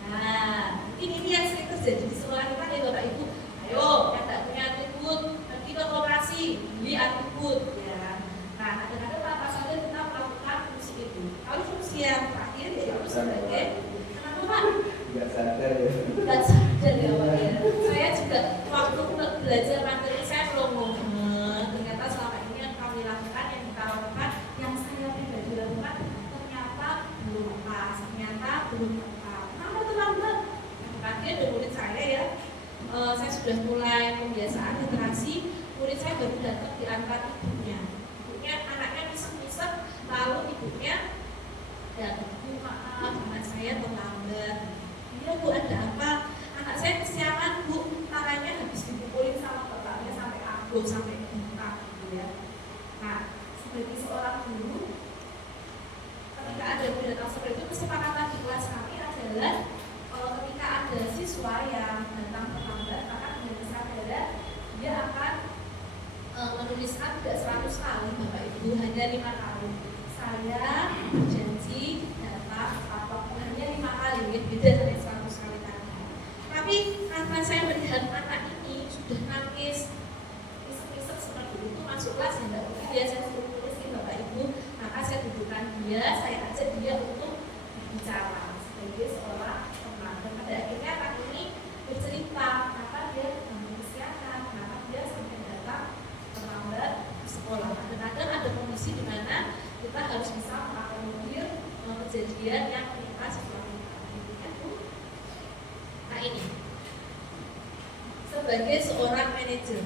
Nah, ini yang sering terjadi di sekolah kita ya Bapak Ibu. Ayo, yang tidak punya atribut, pergi ke operasi, beli atribut. Ya. Nah, kadang-kadang apa saja kita melakukan fungsi itu. Kalau fungsi yang terakhir yaitu sebagai kenapa Pak? Nggak sadar ya. Nggak sadar ya Pak ya. Saya juga waktu belajar materi saya belum ngomong. Ternyata selama ini yang kami lakukan, yang kita lakukan, yang saya pribadi lakukan ternyata belum pas, ternyata belum tepat. Kenapa terlambat? Tadi ada murid saya ya. Saya sudah mulai pembiasaan literasi. Murid saya baru datang diantar ibunya. Ibunya anaknya misek-misek, lalu ibunya datang, Bu maaf, anak saya terlambat. Iya Bu, ada apa? Anak saya kesiangan Bu, tangannya habis dipukulin sama bapaknya sampai abu, sampai buta gitu ya. Nah, sebagai seorang guru, ketika ada murid datang seperti itu, kesepakatan di kelas kami adalah ketika ada siswa yang datang terlambat, maka dengan kesadaran dia akan menuliskan tidak 100 kali Bapak Ibu, hanya 5 kali. Saya janji datang atau hanya 5 kali, beda dari 100 kali tadi. Tapi karena saya melihat anak ini sudah nangis, isek-isek seperti itu, masuk kelas ya enggak mungkin dia saya suruh tulisin Bapak Ibu, maka saya dudukkan dia, saya ajak dia untuk bicara sebagai seorang teman. Dan pada akhirnya anak ini bercerita kenapa dia kesiangan, kenapa dia sampai datang terlambat ke sekolah. Kadang-kadang ada kondisi di mana kita harus bisa mengakomodir kejadian yang menimpa siswa kita. Nah ini sebagai seorang manajer,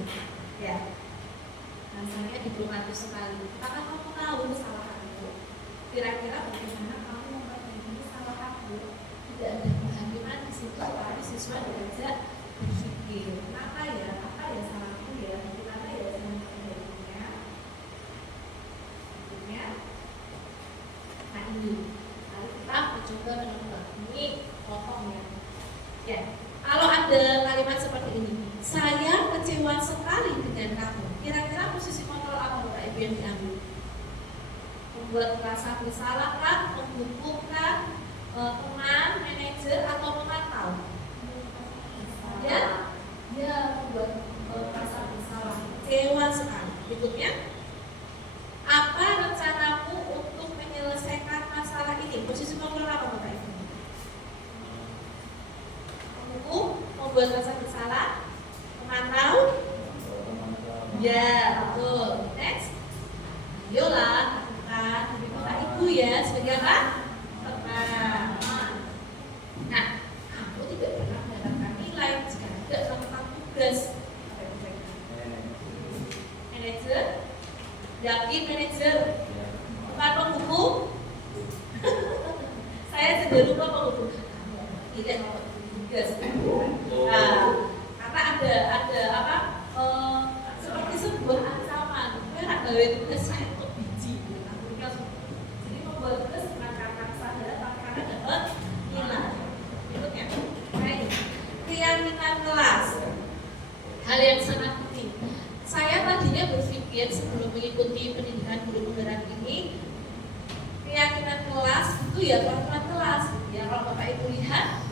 ya, rasanya diplomatis sekali. Apakah kamu tahu kesalahanmu? Kira-kira bagaimana kamu memperbaiki kesalahanmu? Tidak ada kehakiman di situ, tapi siswa diajak berpikir, apa ya salahku ya, bagaimana ya saya memperbaikinya. Nah ini, mari kita mencoba menebak. Ini potong ya. Ya, kalau ada kalimat seperti ini, saya kecewa sekali dengan kamu. Kira-kira posisi kontrol apa Bapak Ibu yang diambil? Membuat merasa bersalah kan, menghukumkan teman, manajer atau memantau? Ya, membuat merasa bersalah, kecewa sekali. Berikutnya, apa rencanamu untuk menyelesaikan masalah ini? Posisi kontrol apa Bapak Ibu? Menghukum, membuat rasa bersalah, memantau. Ya, betul. Next, ayolah lakukan dari Bapak Ibu ya sebagai apa? Teman. Nah, kamu tidak pernah mendapatkan nilai jika tidak melakukan tugas. Manajer, yakin manajer, bukan penghukum. Saya cenderung lupa penghukum. Tidak melakukan tugas. Nah, gawe tugasnya untuk biji. Jadi membuat tugas bukan karena kesadaran, tapi karena dapat nilai. Berikutnya, keyakinan kelas. Hal yang sangat penting. Saya tadinya berpikir sebelum mengikuti pendidikan guru penggerak ini, keyakinan kelas itu ya peraturan kelas. Ya kalau Bapak Ibu lihat,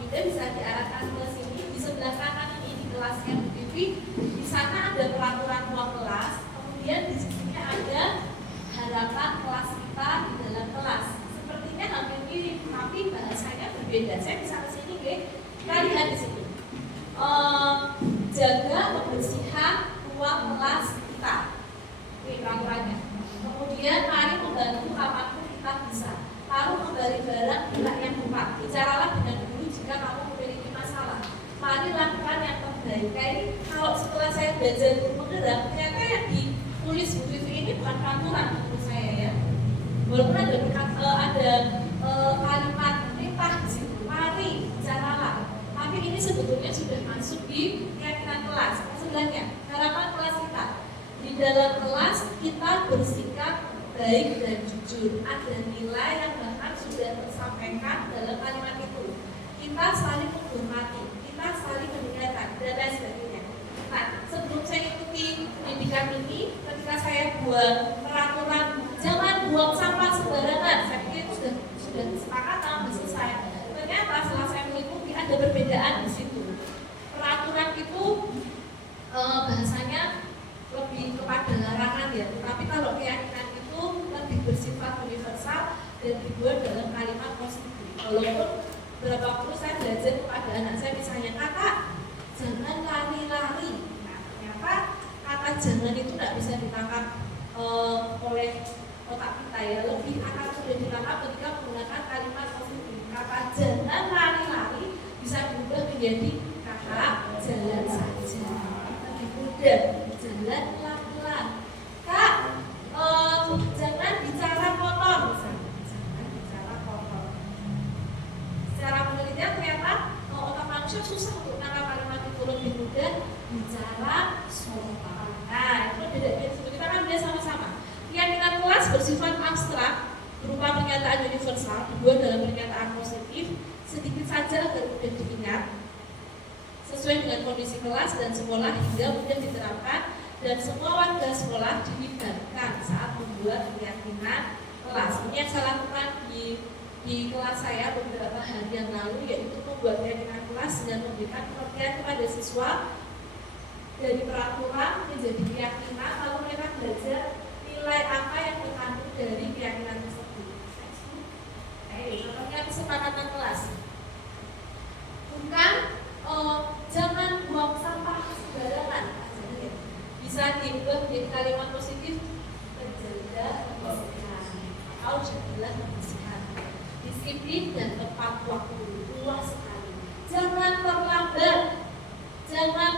kita bisa diarahkan ke sini di sebelah kanan ini di kelasnya Bu Vivi. Di sana ada peraturan ruang kelas. Kemudian di sisinya ada harapan kelas kita di dalam kelas. Sepertinya hampir mirip, tapi bahasanya berbeda. Saya bisa ke sini, kita lihat di sini. Jaga kebersihan ruang kelas kita. Ini peraturannya. Kemudian mari membantu apapun kita bisa. Lalu kembali barang pihak yang tepat. Bicaralah dengan guru jika kamu memiliki masalah. Mari lakukan yang terbaik. Nah, ini kalau setelah saya belajar guru penggerak, ternyata yang ditulis Bu Vivi ini bukan peraturan menurut saya ya. Walaupun ada kalimat perintah di situ. Mari bicaralah. Tapi ini sebetulnya sudah masuk di keyakinan kelas. Sebelahnya, harapan kelas kita. Di dalam kelas kita bersikap baik dan jujur. Ada nilai yang bahkan sudah tersampaikan dalam kalimat itu. Kita saling menghormati, kita saling mendengarkan, dan lain sebagainya. Nah, sebelum saya ikuti pendidikan ini, ketika saya buat peraturan jangan buang sampah sembarangan, saya pikir itu sudah kesepakatan, sudah selesai. Ternyata setelah saya mengikuti ada perbedaan di situ. Peraturan itu bahasanya lebih kepada larangan ya, tapi kalau keyakinan itu lebih bersifat universal dan dibuat dalam kalimat positif. Walaupun beberapa waktu saya belajar kepada anak saya misalnya, kakak jangan lari-lari. Nah, ternyata kata jangan itu tidak bisa ditangkap oleh otak kita ya, lebih akan sudah ditangkap ketika menggunakan kalimat positif. Kata jangan lari-lari bisa berubah menjadi kakak jalan saja, lebih mudah. Jalan pelan-pelan. Kak, jangan bicara kotor misalnya. Jangan bicara kotor. Secara penelitian ternyata otak manusia susah untuk menangkap kalimat itu, lebih mudah bicara sopan. Nah, itu bedanya di situ. Kita kan dia sama-sama. Keyakinan kelas bersifat abstrak, berupa pernyataan universal, dibuat dalam pernyataan positif, sedikit saja agar mudah diingat, sesuai dengan kondisi kelas dan sekolah hingga mudah diterapkan, dan semua warga sekolah dilibatkan saat membuat keyakinan kelas. Ini yang saya lakukan di kelas saya beberapa hari yang lalu, yaitu membuat keyakinan kelas dan memberikan pengertian kepada siswa dari peraturan menjadi keyakinan, lalu mereka belajar nilai apa yang terkandung dari keyakinan tersebut. Contohnya kesepakatan kelas. Bukan jangan buang sampah sembarangan. Bisa dibuat menjadi kalimat positif, terjaga kebersihan atau jadilah kebersihan. Disiplin dan tepat waktu, luas sekali. Jangan terlambat. Jangan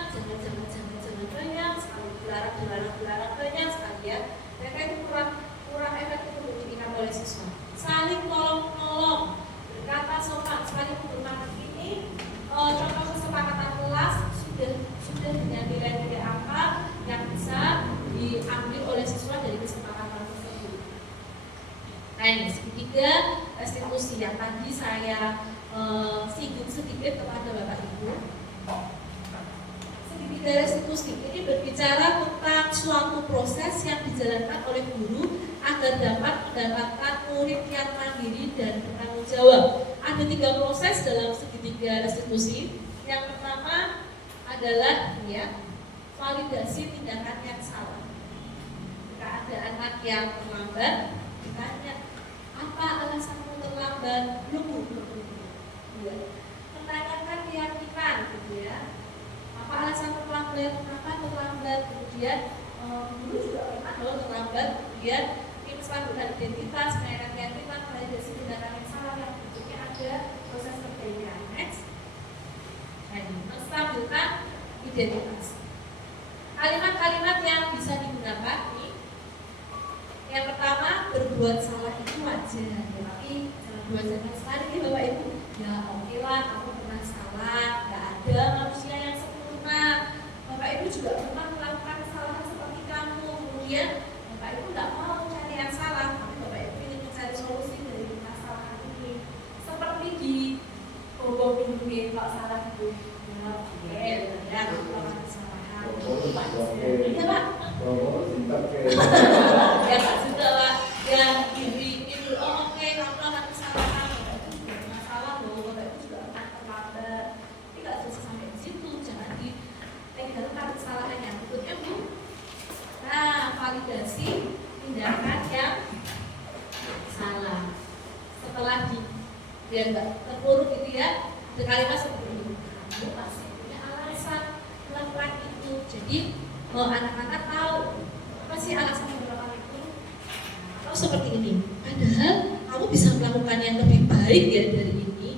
banyak sekali, dilarang banyak sekali ya. Mereka itu kurang efektif untuk diingat oleh siswa. Saling tolong-menolong, berkata sopan, saling menghormati. Ini contoh kesepakatan kelas sudah dengan nilai-nilai apa yang bisa diambil oleh siswa dari kesepakatan tersebut. Nah, ini segitiga restitusi yang tadi saya singgung sedikit kepada Bapak Ibu. Segitiga restitusi ini berbicara tentang suatu proses yang dijalankan oleh guru agar dapat mendapatkan murid yang mandiri dan bertanggung jawab. Ada 3 proses dalam segitiga restitusi. Yang pertama adalah ya, validasi tindakan yang salah. Jika ada anak yang terlambat, ditanya, apa alasanmu terlambat? Belum. Menanyakan keyakinan, gitu ya. Apa alasan terlambat? Kenapa terlambat? Kemudian guru juga pernah loh terlambat. Kemudian tim standar identitas, menanyakan keyakinan, validasi tindakan yang salah yang bentuknya ada proses perbaikan. Next. Menstabilkan identitas. Kalimat-kalimat yang bisa digunakan nih. Yang pertama, berbuat salah itu wajar, tapi jangan jangan sekali Bapak Ibu. Ya oke lah, kamu pernah salah, nggak ada manusia yang sempurna. Bapak Ibu juga pernah melakukan kesalahan seperti kamu. Kemudian Oke, ya, melakukan kesalahan. Oke. Iya Pak. Oh, cinta ke. Ya Pak sudah Pak. Ya diri itu oke, kamu melakukan kesalahan. Masalah loh, Bapak Ibu juga akan terlambat. Tapi nggak selesai sampai di situ, jangan ditinggalkan kesalahannya. Berikutnya Bu. Nah, validasi tindakan yang salah. Setelah biar nggak terpuruk gitu ya, kalimat seperti ini. Kamu pasti punya alasan melakukan itu. Jadi anak-anak tahu apa sih alasan melakukan itu. Atau seperti ini. Padahal kamu bisa melakukan yang lebih baik ya dari ini.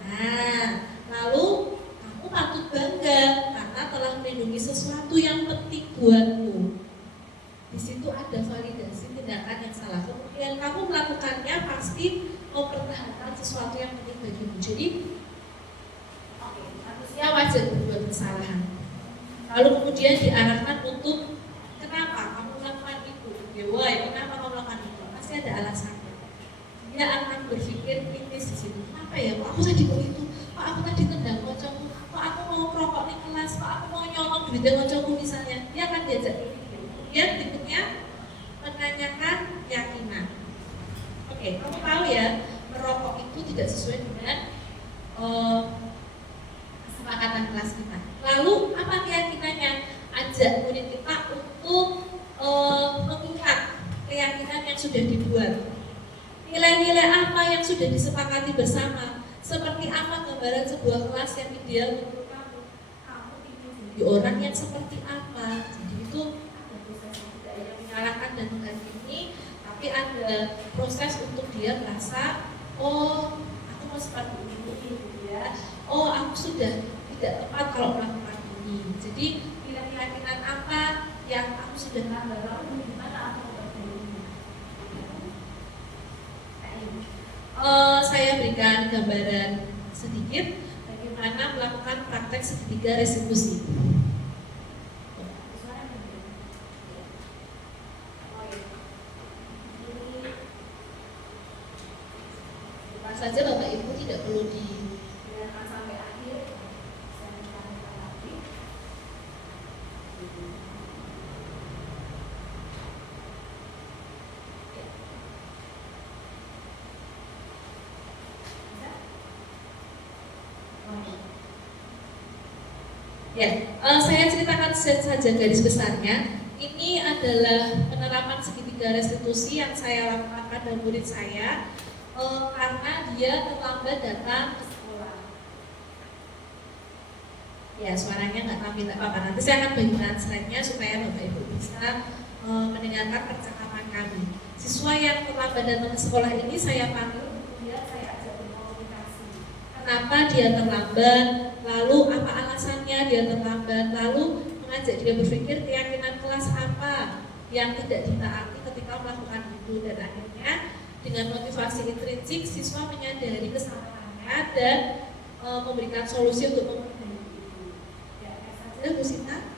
Nah, lalu kamu patut bangga karena telah melindungi sesuatu yang penting buatmu. Di situ ada validasi tindakan yang salah. Kemudian kamu melakukannya pasti mempertahankan sesuatu yang penting bagimu. Jadi, manusia wajar berbuat kesalahan. Lalu kemudian diarahkan untuk kenapa kamu melakukan itu? Ya, why? Kenapa kamu melakukan itu? Pasti ada alasannya. Dia akan berpikir kritis di situ. Kenapa ya? Kok aku tadi kok itu? Kok aku tadi tendang kocokku? Kok aku mau merokok di kelas? Kok aku mau nyolong duitnya kocokku misalnya? Dia akan diajak berpikir. Kemudian berikutnya menanyakan keyakinan. Oke, kamu tahu ya, merokok itu tidak sesuai dengan kesepakatan kelas kita. Lalu apa keyakinannya? Ajak murid kita untuk mengingat keyakinan yang sudah dibuat. Nilai-nilai apa yang sudah disepakati bersama? Seperti apa gambaran sebuah kelas yang ideal menurut kamu? Kamu ingin jadi orang yang seperti apa? Jadi itu ada proses tidak yang menyalahkan dan menghakimi, tapi ada proses untuk dia merasa, oh aku mau seperti ini gitu ya. Oh aku sudah tidak tepat kalau melakukan ini. Jadi keyakinan apa yang aku sudah tambah, lalu gimana aku memperbaiki? Saya berikan gambaran sedikit bagaimana melakukan praktek segitiga restitusi. Saja Bapak Ibu tidak perlu didengarkan sampai akhir. Saya menyampaikan lagi. Ya, saya ceritakan saja garis besarnya. Ini adalah penerapan segitiga restitusi yang saya lakukan pada murid saya. Karena dia terlambat datang ke sekolah. Ya, suaranya nggak tampil, nggak apa-apa. Nanti saya akan bagikan slide-nya supaya Bapak Ibu bisa mendengarkan percakapan kami. Siswa yang terlambat datang ke sekolah ini saya panggil, kemudian saya ajak berkomunikasi. Kenapa dia terlambat? Lalu apa alasannya dia terlambat? Lalu mengajak dia berpikir keyakinan kelas apa yang tidak ditaati ketika melakukan itu, dan akhirnya dengan motivasi intrinsik, siswa menyadari kesalahannya dan memberikan solusi untuk memperbaiki itu. Ya, saja Bu Sinta.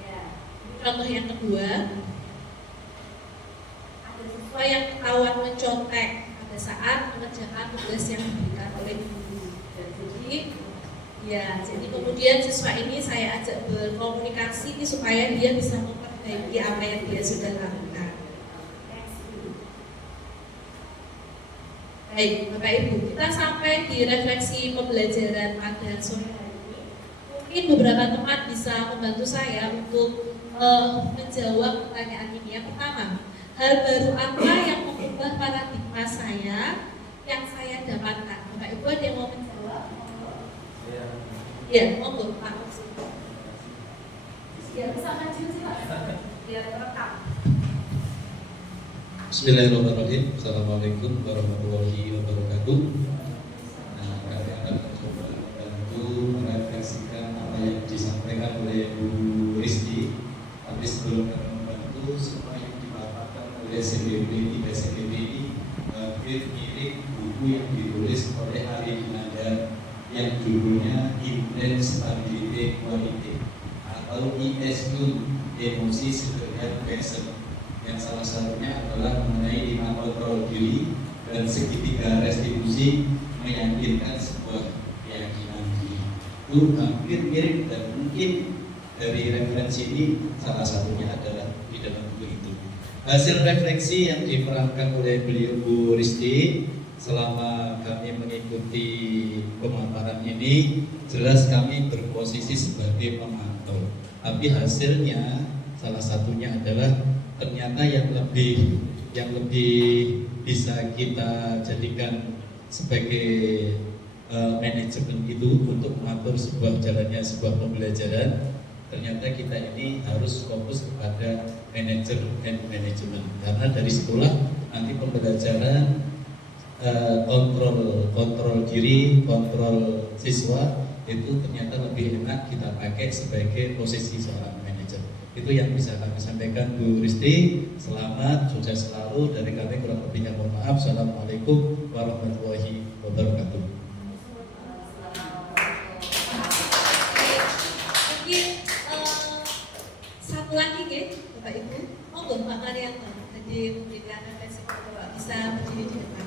Ya, ini contoh yang kedua. Ada siswa yang ketahuan mencontek pada saat mengerjakan tugas yang diberikan oleh guru. Jadi, ya, jadi kemudian siswa ini saya ajak berkomunikasi supaya dia bisa memperbaiki apa yang dia sudah lakukan. Baik, Bapak Ibu, kita sampai di refleksi pembelajaran pada sore hari ini. Mungkin beberapa teman bisa membantu saya untuk menjawab pertanyaan ini. Yang pertama, hal baru apa yang mengubah paradigma saya yang saya dapatkan? Bapak Ibu ada yang mau menjawab? Ya, monggo Pak. Ya, bisa maju sih Pak. Biar terekam. Bismillahirrahmanirrahim. Assalamualaikum warahmatullahi wabarakatuh. Nah, kami akan mencoba membantu merefleksikan apa yang disampaikan oleh Bu Rizky. Tapi sebelum kami membantu, semua yang dipaparkan oleh CBB 3 CBB ini hampir mirip buku yang ditulis oleh Ari Dinanda yang judulnya Intense Stability Quality atau ESQ, Emosi Sekedar Passion, yang salah satunya adalah mengenai 5 kontrol diri dan segitiga restitusi meyakinkan sebuah keyakinan itu hampir mirip, dan mungkin dari referensi ini salah satunya adalah di dalam buku itu. Hasil refleksi yang diperankan oleh beliau Bu Risti selama kami mengikuti pemaparan ini, jelas kami berposisi sebagai pemantau. Tapi hasilnya salah satunya adalah ternyata yang lebih bisa kita jadikan sebagai manajemen itu untuk mengatur jalannya sebuah pembelajaran. Ternyata kita ini harus fokus kepada manajer and manajemen, karena dari sekolah nanti pembelajaran kontrol diri, kontrol siswa itu ternyata lebih enak kita pakai sebagai posisi seorang manajer. Itu yang bisa kami sampaikan Bu Risti. Selamat, sukses selalu. Dari kami kurang lebihnya mohon maaf. Assalamualaikum warahmatullahi wabarakatuh. Satu lagi Bapak Ibu, monggo Pak Marianto, jadi memberikan refleksi Bapak bisa berdiri di depan.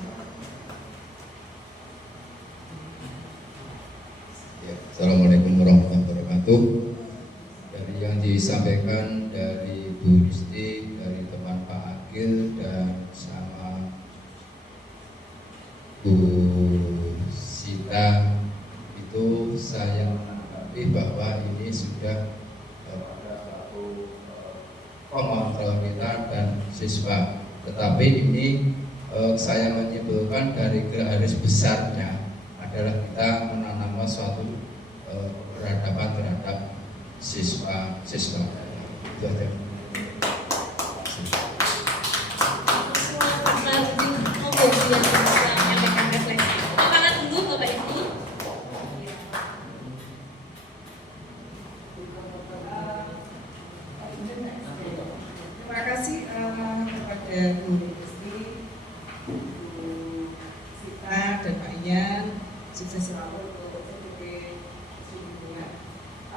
Ya, Assalamualaikum warahmatullahi wabarakatuh. Dari yang disampaikan dari Bu Risti, dari teman Pak Agil dan sama Bu Sita, itu saya menanggapi bahwa ini sudah pada satu pengontrol kita dan siswa. Tetapi ini saya menyimpulkan dari garis besarnya adalah kita menanam suatu peradaban terhadap siswa. Itu aja. Monggo yang bisa menyampaikan refleksi. Tangan dulu Bapak Ibu. Terima kasih kepada Bu Risti, Bu Sita, dan Pak Ian. Sukses selalu untuk PPP Sumbunya.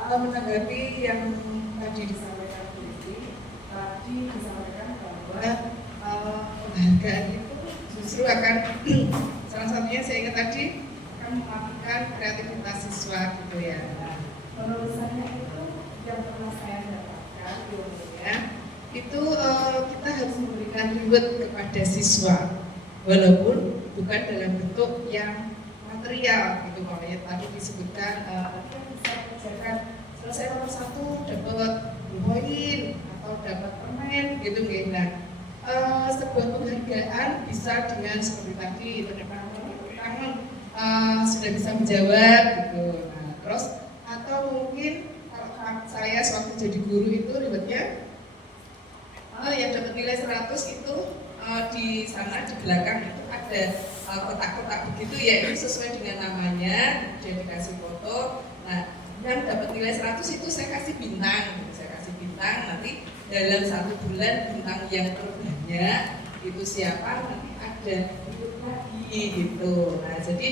Menanggapi yang tadi disampaikan Bu Risti, tadi disampaikan bahwa penghargaan itu justru akan salah satunya saya ingat tadi akan mematikan kreativitas siswa gitu ya. Nah, menurut saya itu yang pernah saya dapatkan ilmunya itu kita harus memberikan reward kepada siswa walaupun bukan dalam bentuk yang material gitu. Makanya tadi disebutkan kita bisa mengerjakan selesai nomor 1 dapat poin atau dapat permen gitu. Nah, sebuah penghargaan bisa dengan seperti tadi tangan sudah bisa menjawab gitu. Nah, terus atau mungkin kalau saya sewaktu jadi guru itu rewardnya yang dapat nilai 100 itu di sana di belakang itu ada kotak-kotak begitu ya, itu sesuai dengan namanya, dia dikasih foto. Nah, yang dapat nilai 100 itu saya kasih bintang, nanti dalam 1 bulan bintang yang terbanyak itu siapa, nanti ada ikut lagi gitu. Nah, jadi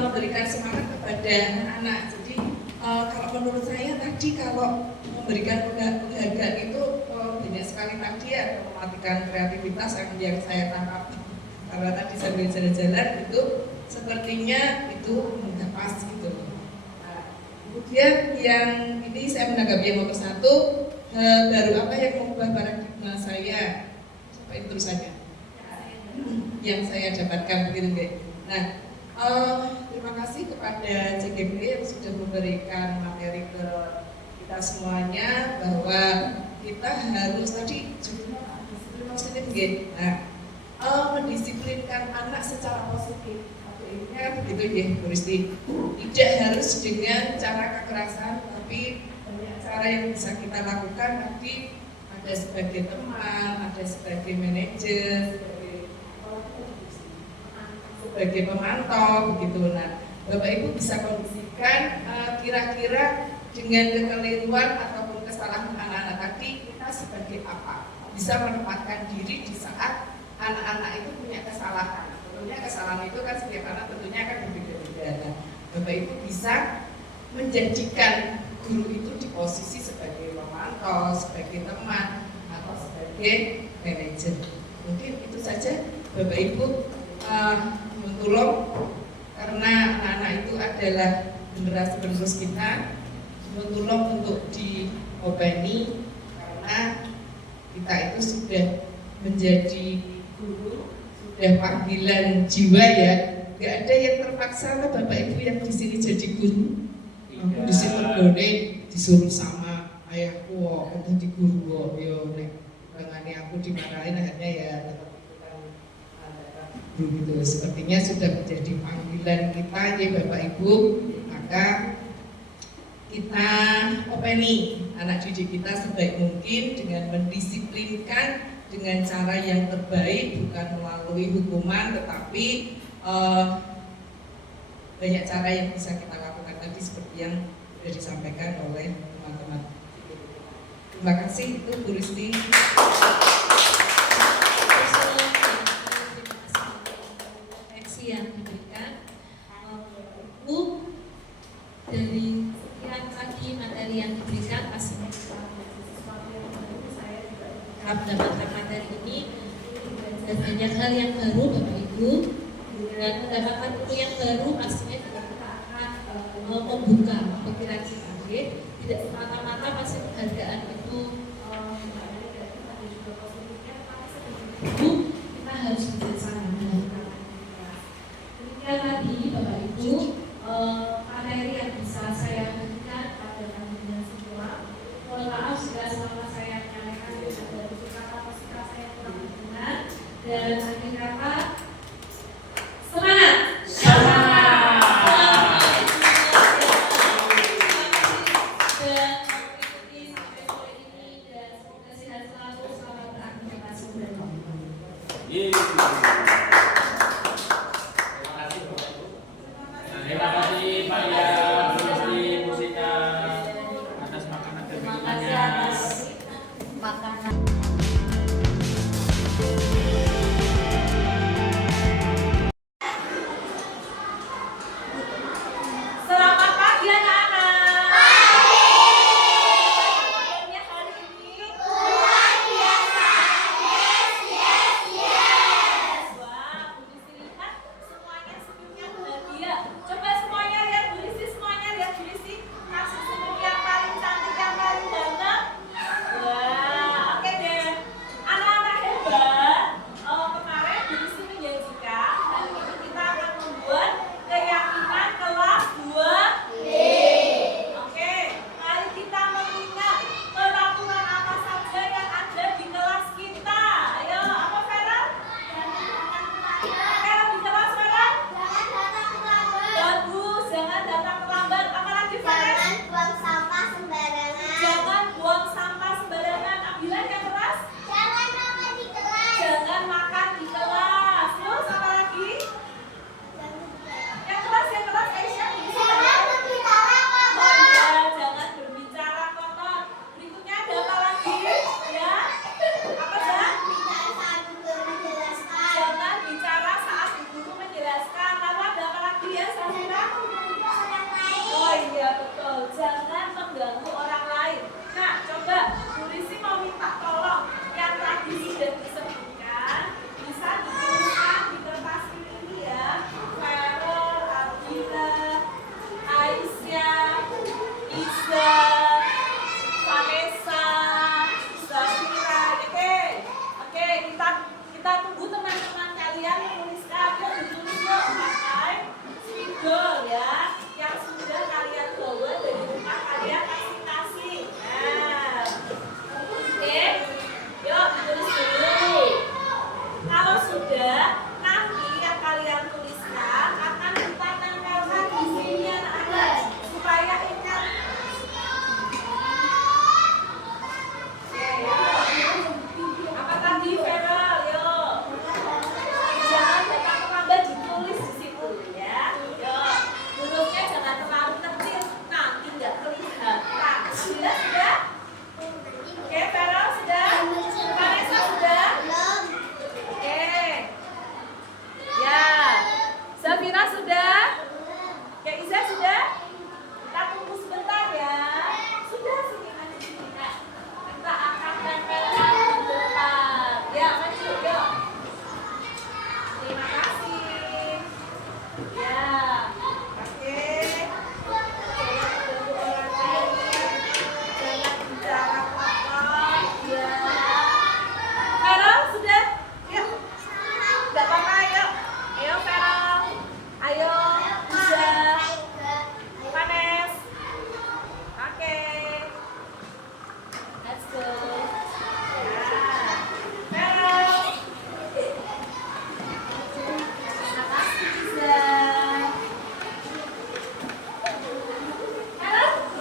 memberikan semangat kepada anak-anak. Jadi kalau menurut saya tadi kalau memberikan penghargaan itu banyak sekali tadi ada mematikan kreativitas yang saya tangkap karena tadi sambil jalan-jalan itu sepertinya itu nggak pas gitu. Nah, kemudian yang ini saya menanggapi yang nomor 1, baru apa yang mengubah paradigma saya, sampai itu terus saja yang saya dapatkan begitu guys. Nah, terima kasih kepada CGP yang sudah memberikan materi ke kita semuanya bahwa kita harus tadi disiplin positif gitu. Nah, mendisiplinkan anak secara positif. Artinya begitu ya, Bu Risti. Tidak harus dengan cara kekerasan, tapi banyak cara yang bisa kita lakukan. Nanti ada sebagai teman, ada sebagai manajer, sebagai pemantau begitu. Nah, Bapak Ibu bisa kondisikan kira-kira dengan kekeliruan ataupun kesalahan anak-anak tadi kita sebagai apa, bisa menempatkan diri di saat anak-anak itu punya kesalahan. Tentunya kesalahan itu kan setiap anak tentunya akan berbeda-beda. Nah, Bapak Ibu bisa menjadikan guru itu di posisi sebagai pemantau, sebagai teman, atau sebagai manajer. Mungkin itu saja Bapak Ibu, tolong karena anak-anak itu adalah generasi penerus kita, tolong untuk diopeni karena kita itu sudah menjadi guru, sudah panggilan jiwa ya. Gak ada yang terpaksa lah Bapak Ibu yang di sini jadi guru. Aku di sini berdone disuruh sama ayahku, aku jadi guru, yo nek bangane aku dimarahin akhirnya ya tetap ikutan guru gitu. Sepertinya sudah menjadi panggilan kita ya Bapak Ibu, maka kita openi anak didik kita sebaik mungkin dengan mendisiplinkan dengan cara yang terbaik, bukan melalui hukuman, tetapi banyak cara yang bisa kita lakukan tadi seperti yang sudah disampaikan oleh teman-teman. Terima kasih, itu Bu Risti. Refleksi yang diberikan Bu, dari sekian tadi materi yang diberikan pasti sesuatu yang baru. Saya juga mendapatkan materi ini dan banyak hal yang baru Bapak Ibu, dan mendapatkan ilmu yang baru pastinya juga kita akan membuka pikiran kita. Tidak semata-mata pasti penghargaan itu ada juga positifnya, tapi sebelum itu kita harus bekerjasama melakukan aktivitas. Demikian tadi Bapak Ibu materi yang bisa saya berikan pada kalian semua. Mohon maaf jika selama saya menyampaikan ada kata kata saya kurang benar, dan akhir kata semangat. Dan mengikuti sampai sore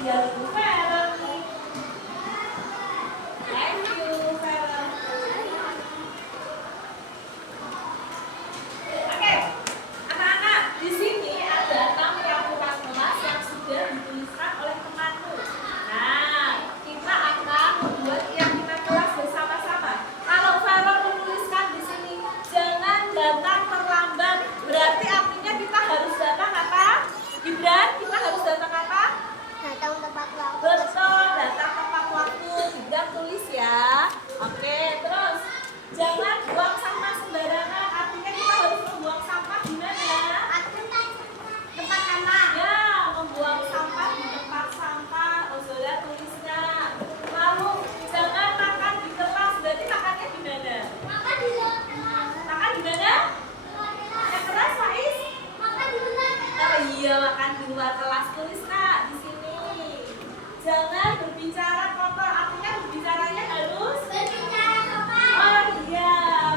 biar Bu Vera nih. Thank you, Vera. Oke, anak-anak, di sini ada 6 peraturan kelas yang sudah dituliskan oleh temanmu. Nah, kita akan membuat keyakinan kelas bersama-sama. Kalau Vera menuliskan di sini, jangan datang terlambat. Berarti artinya kita harus datang apa? Gibran, kita harus datang apa? Datang tepat waktu. Betul, datang tepat waktu. Gibran tulis ya. Oke, terus jangan buang sampah sembarangan. Artinya kita harus membuang sampah di mana? Tempat sampah. Ya, membuang sampah di tempat sampah. Ozola tulisnya. Lalu jangan makan di kelas. Berarti makannya di mana? Makan di luar. Makan di mana? Yang keras, Faiz? Makan di luar. Oh iya, makan di luar kelas. Tulis Kak di sini. Jangan berbicara kotor. Artinya berbicaranya harus Berbicara sopan. oh iya,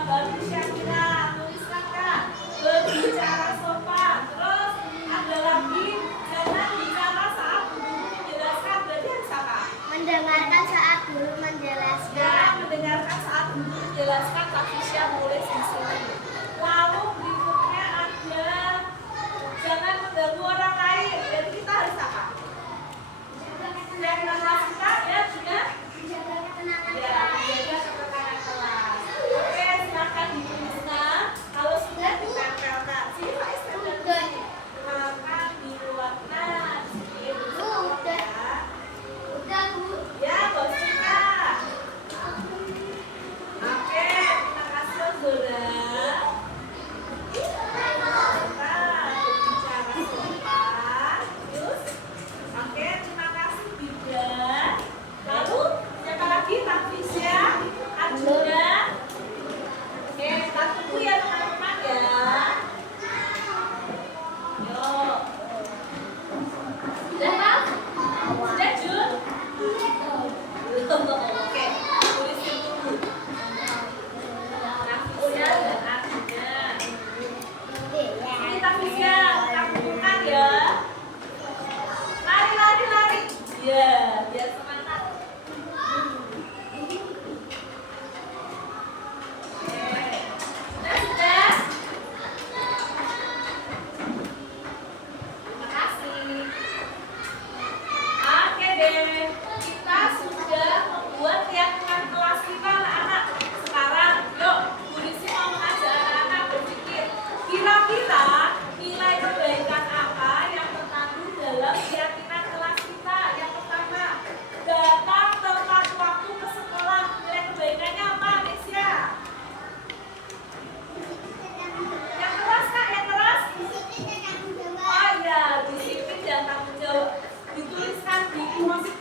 bagus Syakira. Tuliskan Kak. Berbicara sopan. Terus ada lagi, jangan bicara saat guru menjelaskan. Berarti harus apa? Mendengarkan saat guru Ya, menjelaskan. mendengarkan saat guru menjelaskan. Kak Fisya nulis di sini. Lalu berikutnya ada jangan mengganggu orang lain. Jadi kita harus apa? Menjaga kelas kita ya juga. Menjaga ketenangan Ya, menjaga ketenangan kelas. Oke, silakan dituliskan. Kalau sudah ditempelkan. Sini Faiz tempel di sini. Makan di luar. Nah, di sini Udah. ya. Udah Bu. Ya, bos kita. Oke, terima kasih Zola. Berbicara sopan. Terus, oke, terima kasih Bidan. Lalu, siapa lagi? Tafisya, Arjuna. Oke, kita tunggu ya teman-teman ya. Yuk. Sudah, Pak? Sudah, Jun? Oke, tulisin dulu. Tafisya dan Arjuna. Ini Tafisya, kita kumpulkan ya. Lari, lari, lari. Ya, biar semangat. Oke. Sudah? Terima kasih. Oke deh, kita sudah membuat keyakinan kelas kita anak-anak. Sekarang, yuk, Bu Rizky mau mengajak anak-anak berpikir. Kira-kira nilai kebaikan apa yang terkandung dalam keyakinan kelas kita? Yang pertama, datang tepat waktu ke sekolah. Nilai kebaikannya apa, Nesya? Yang keras Kak, yang keras? Oh iya, disiplin dan tanggung jawab. Dituliskan di kursi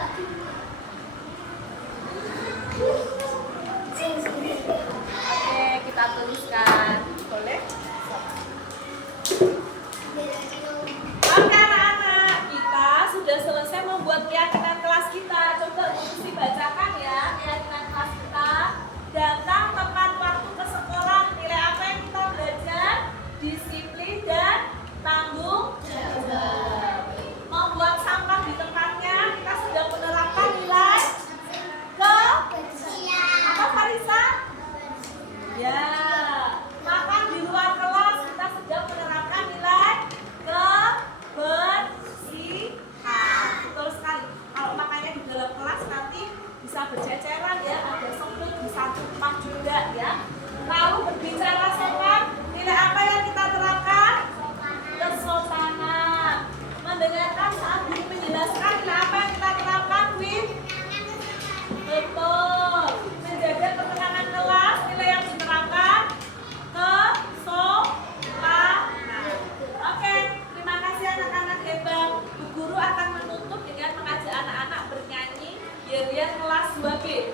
Oke, kita tuliskan. Boleh? Oke anak-anak, kita sudah selesai membuat keyakinan kelas kita. Coba Bu bacakan ya keyakinan kelas kita. Datang tepat waktu ke sekolah. Nilai apa yang kita belajar? Disiplin dan tanggung jawab. Membuat sampah di tempatnya, kita sudah menerapkan nilai apa Farisa? Ya. Makan di luar kelas, kita sudah menerapkan nilai kebersihan. Betul sekali. Kalau makannya di dalam kelas nanti bisa berceceran ya, ada semut bisa tumpah juga ya. Lalu berbicara sopan, nilai apa yang kita terapkan? Kesopanan. Mendengarkan saat guru menjelaskan, nilai apa yang kita terapkan, Win? Betul. Menjaga ketenangan kelas, nilai yang diterapkan kesopanan. Oke, terima kasih anak-anak hebat. Bu Guru akan menutup dengan mengajak anak-anak bernyanyi Yeria kelas 2B.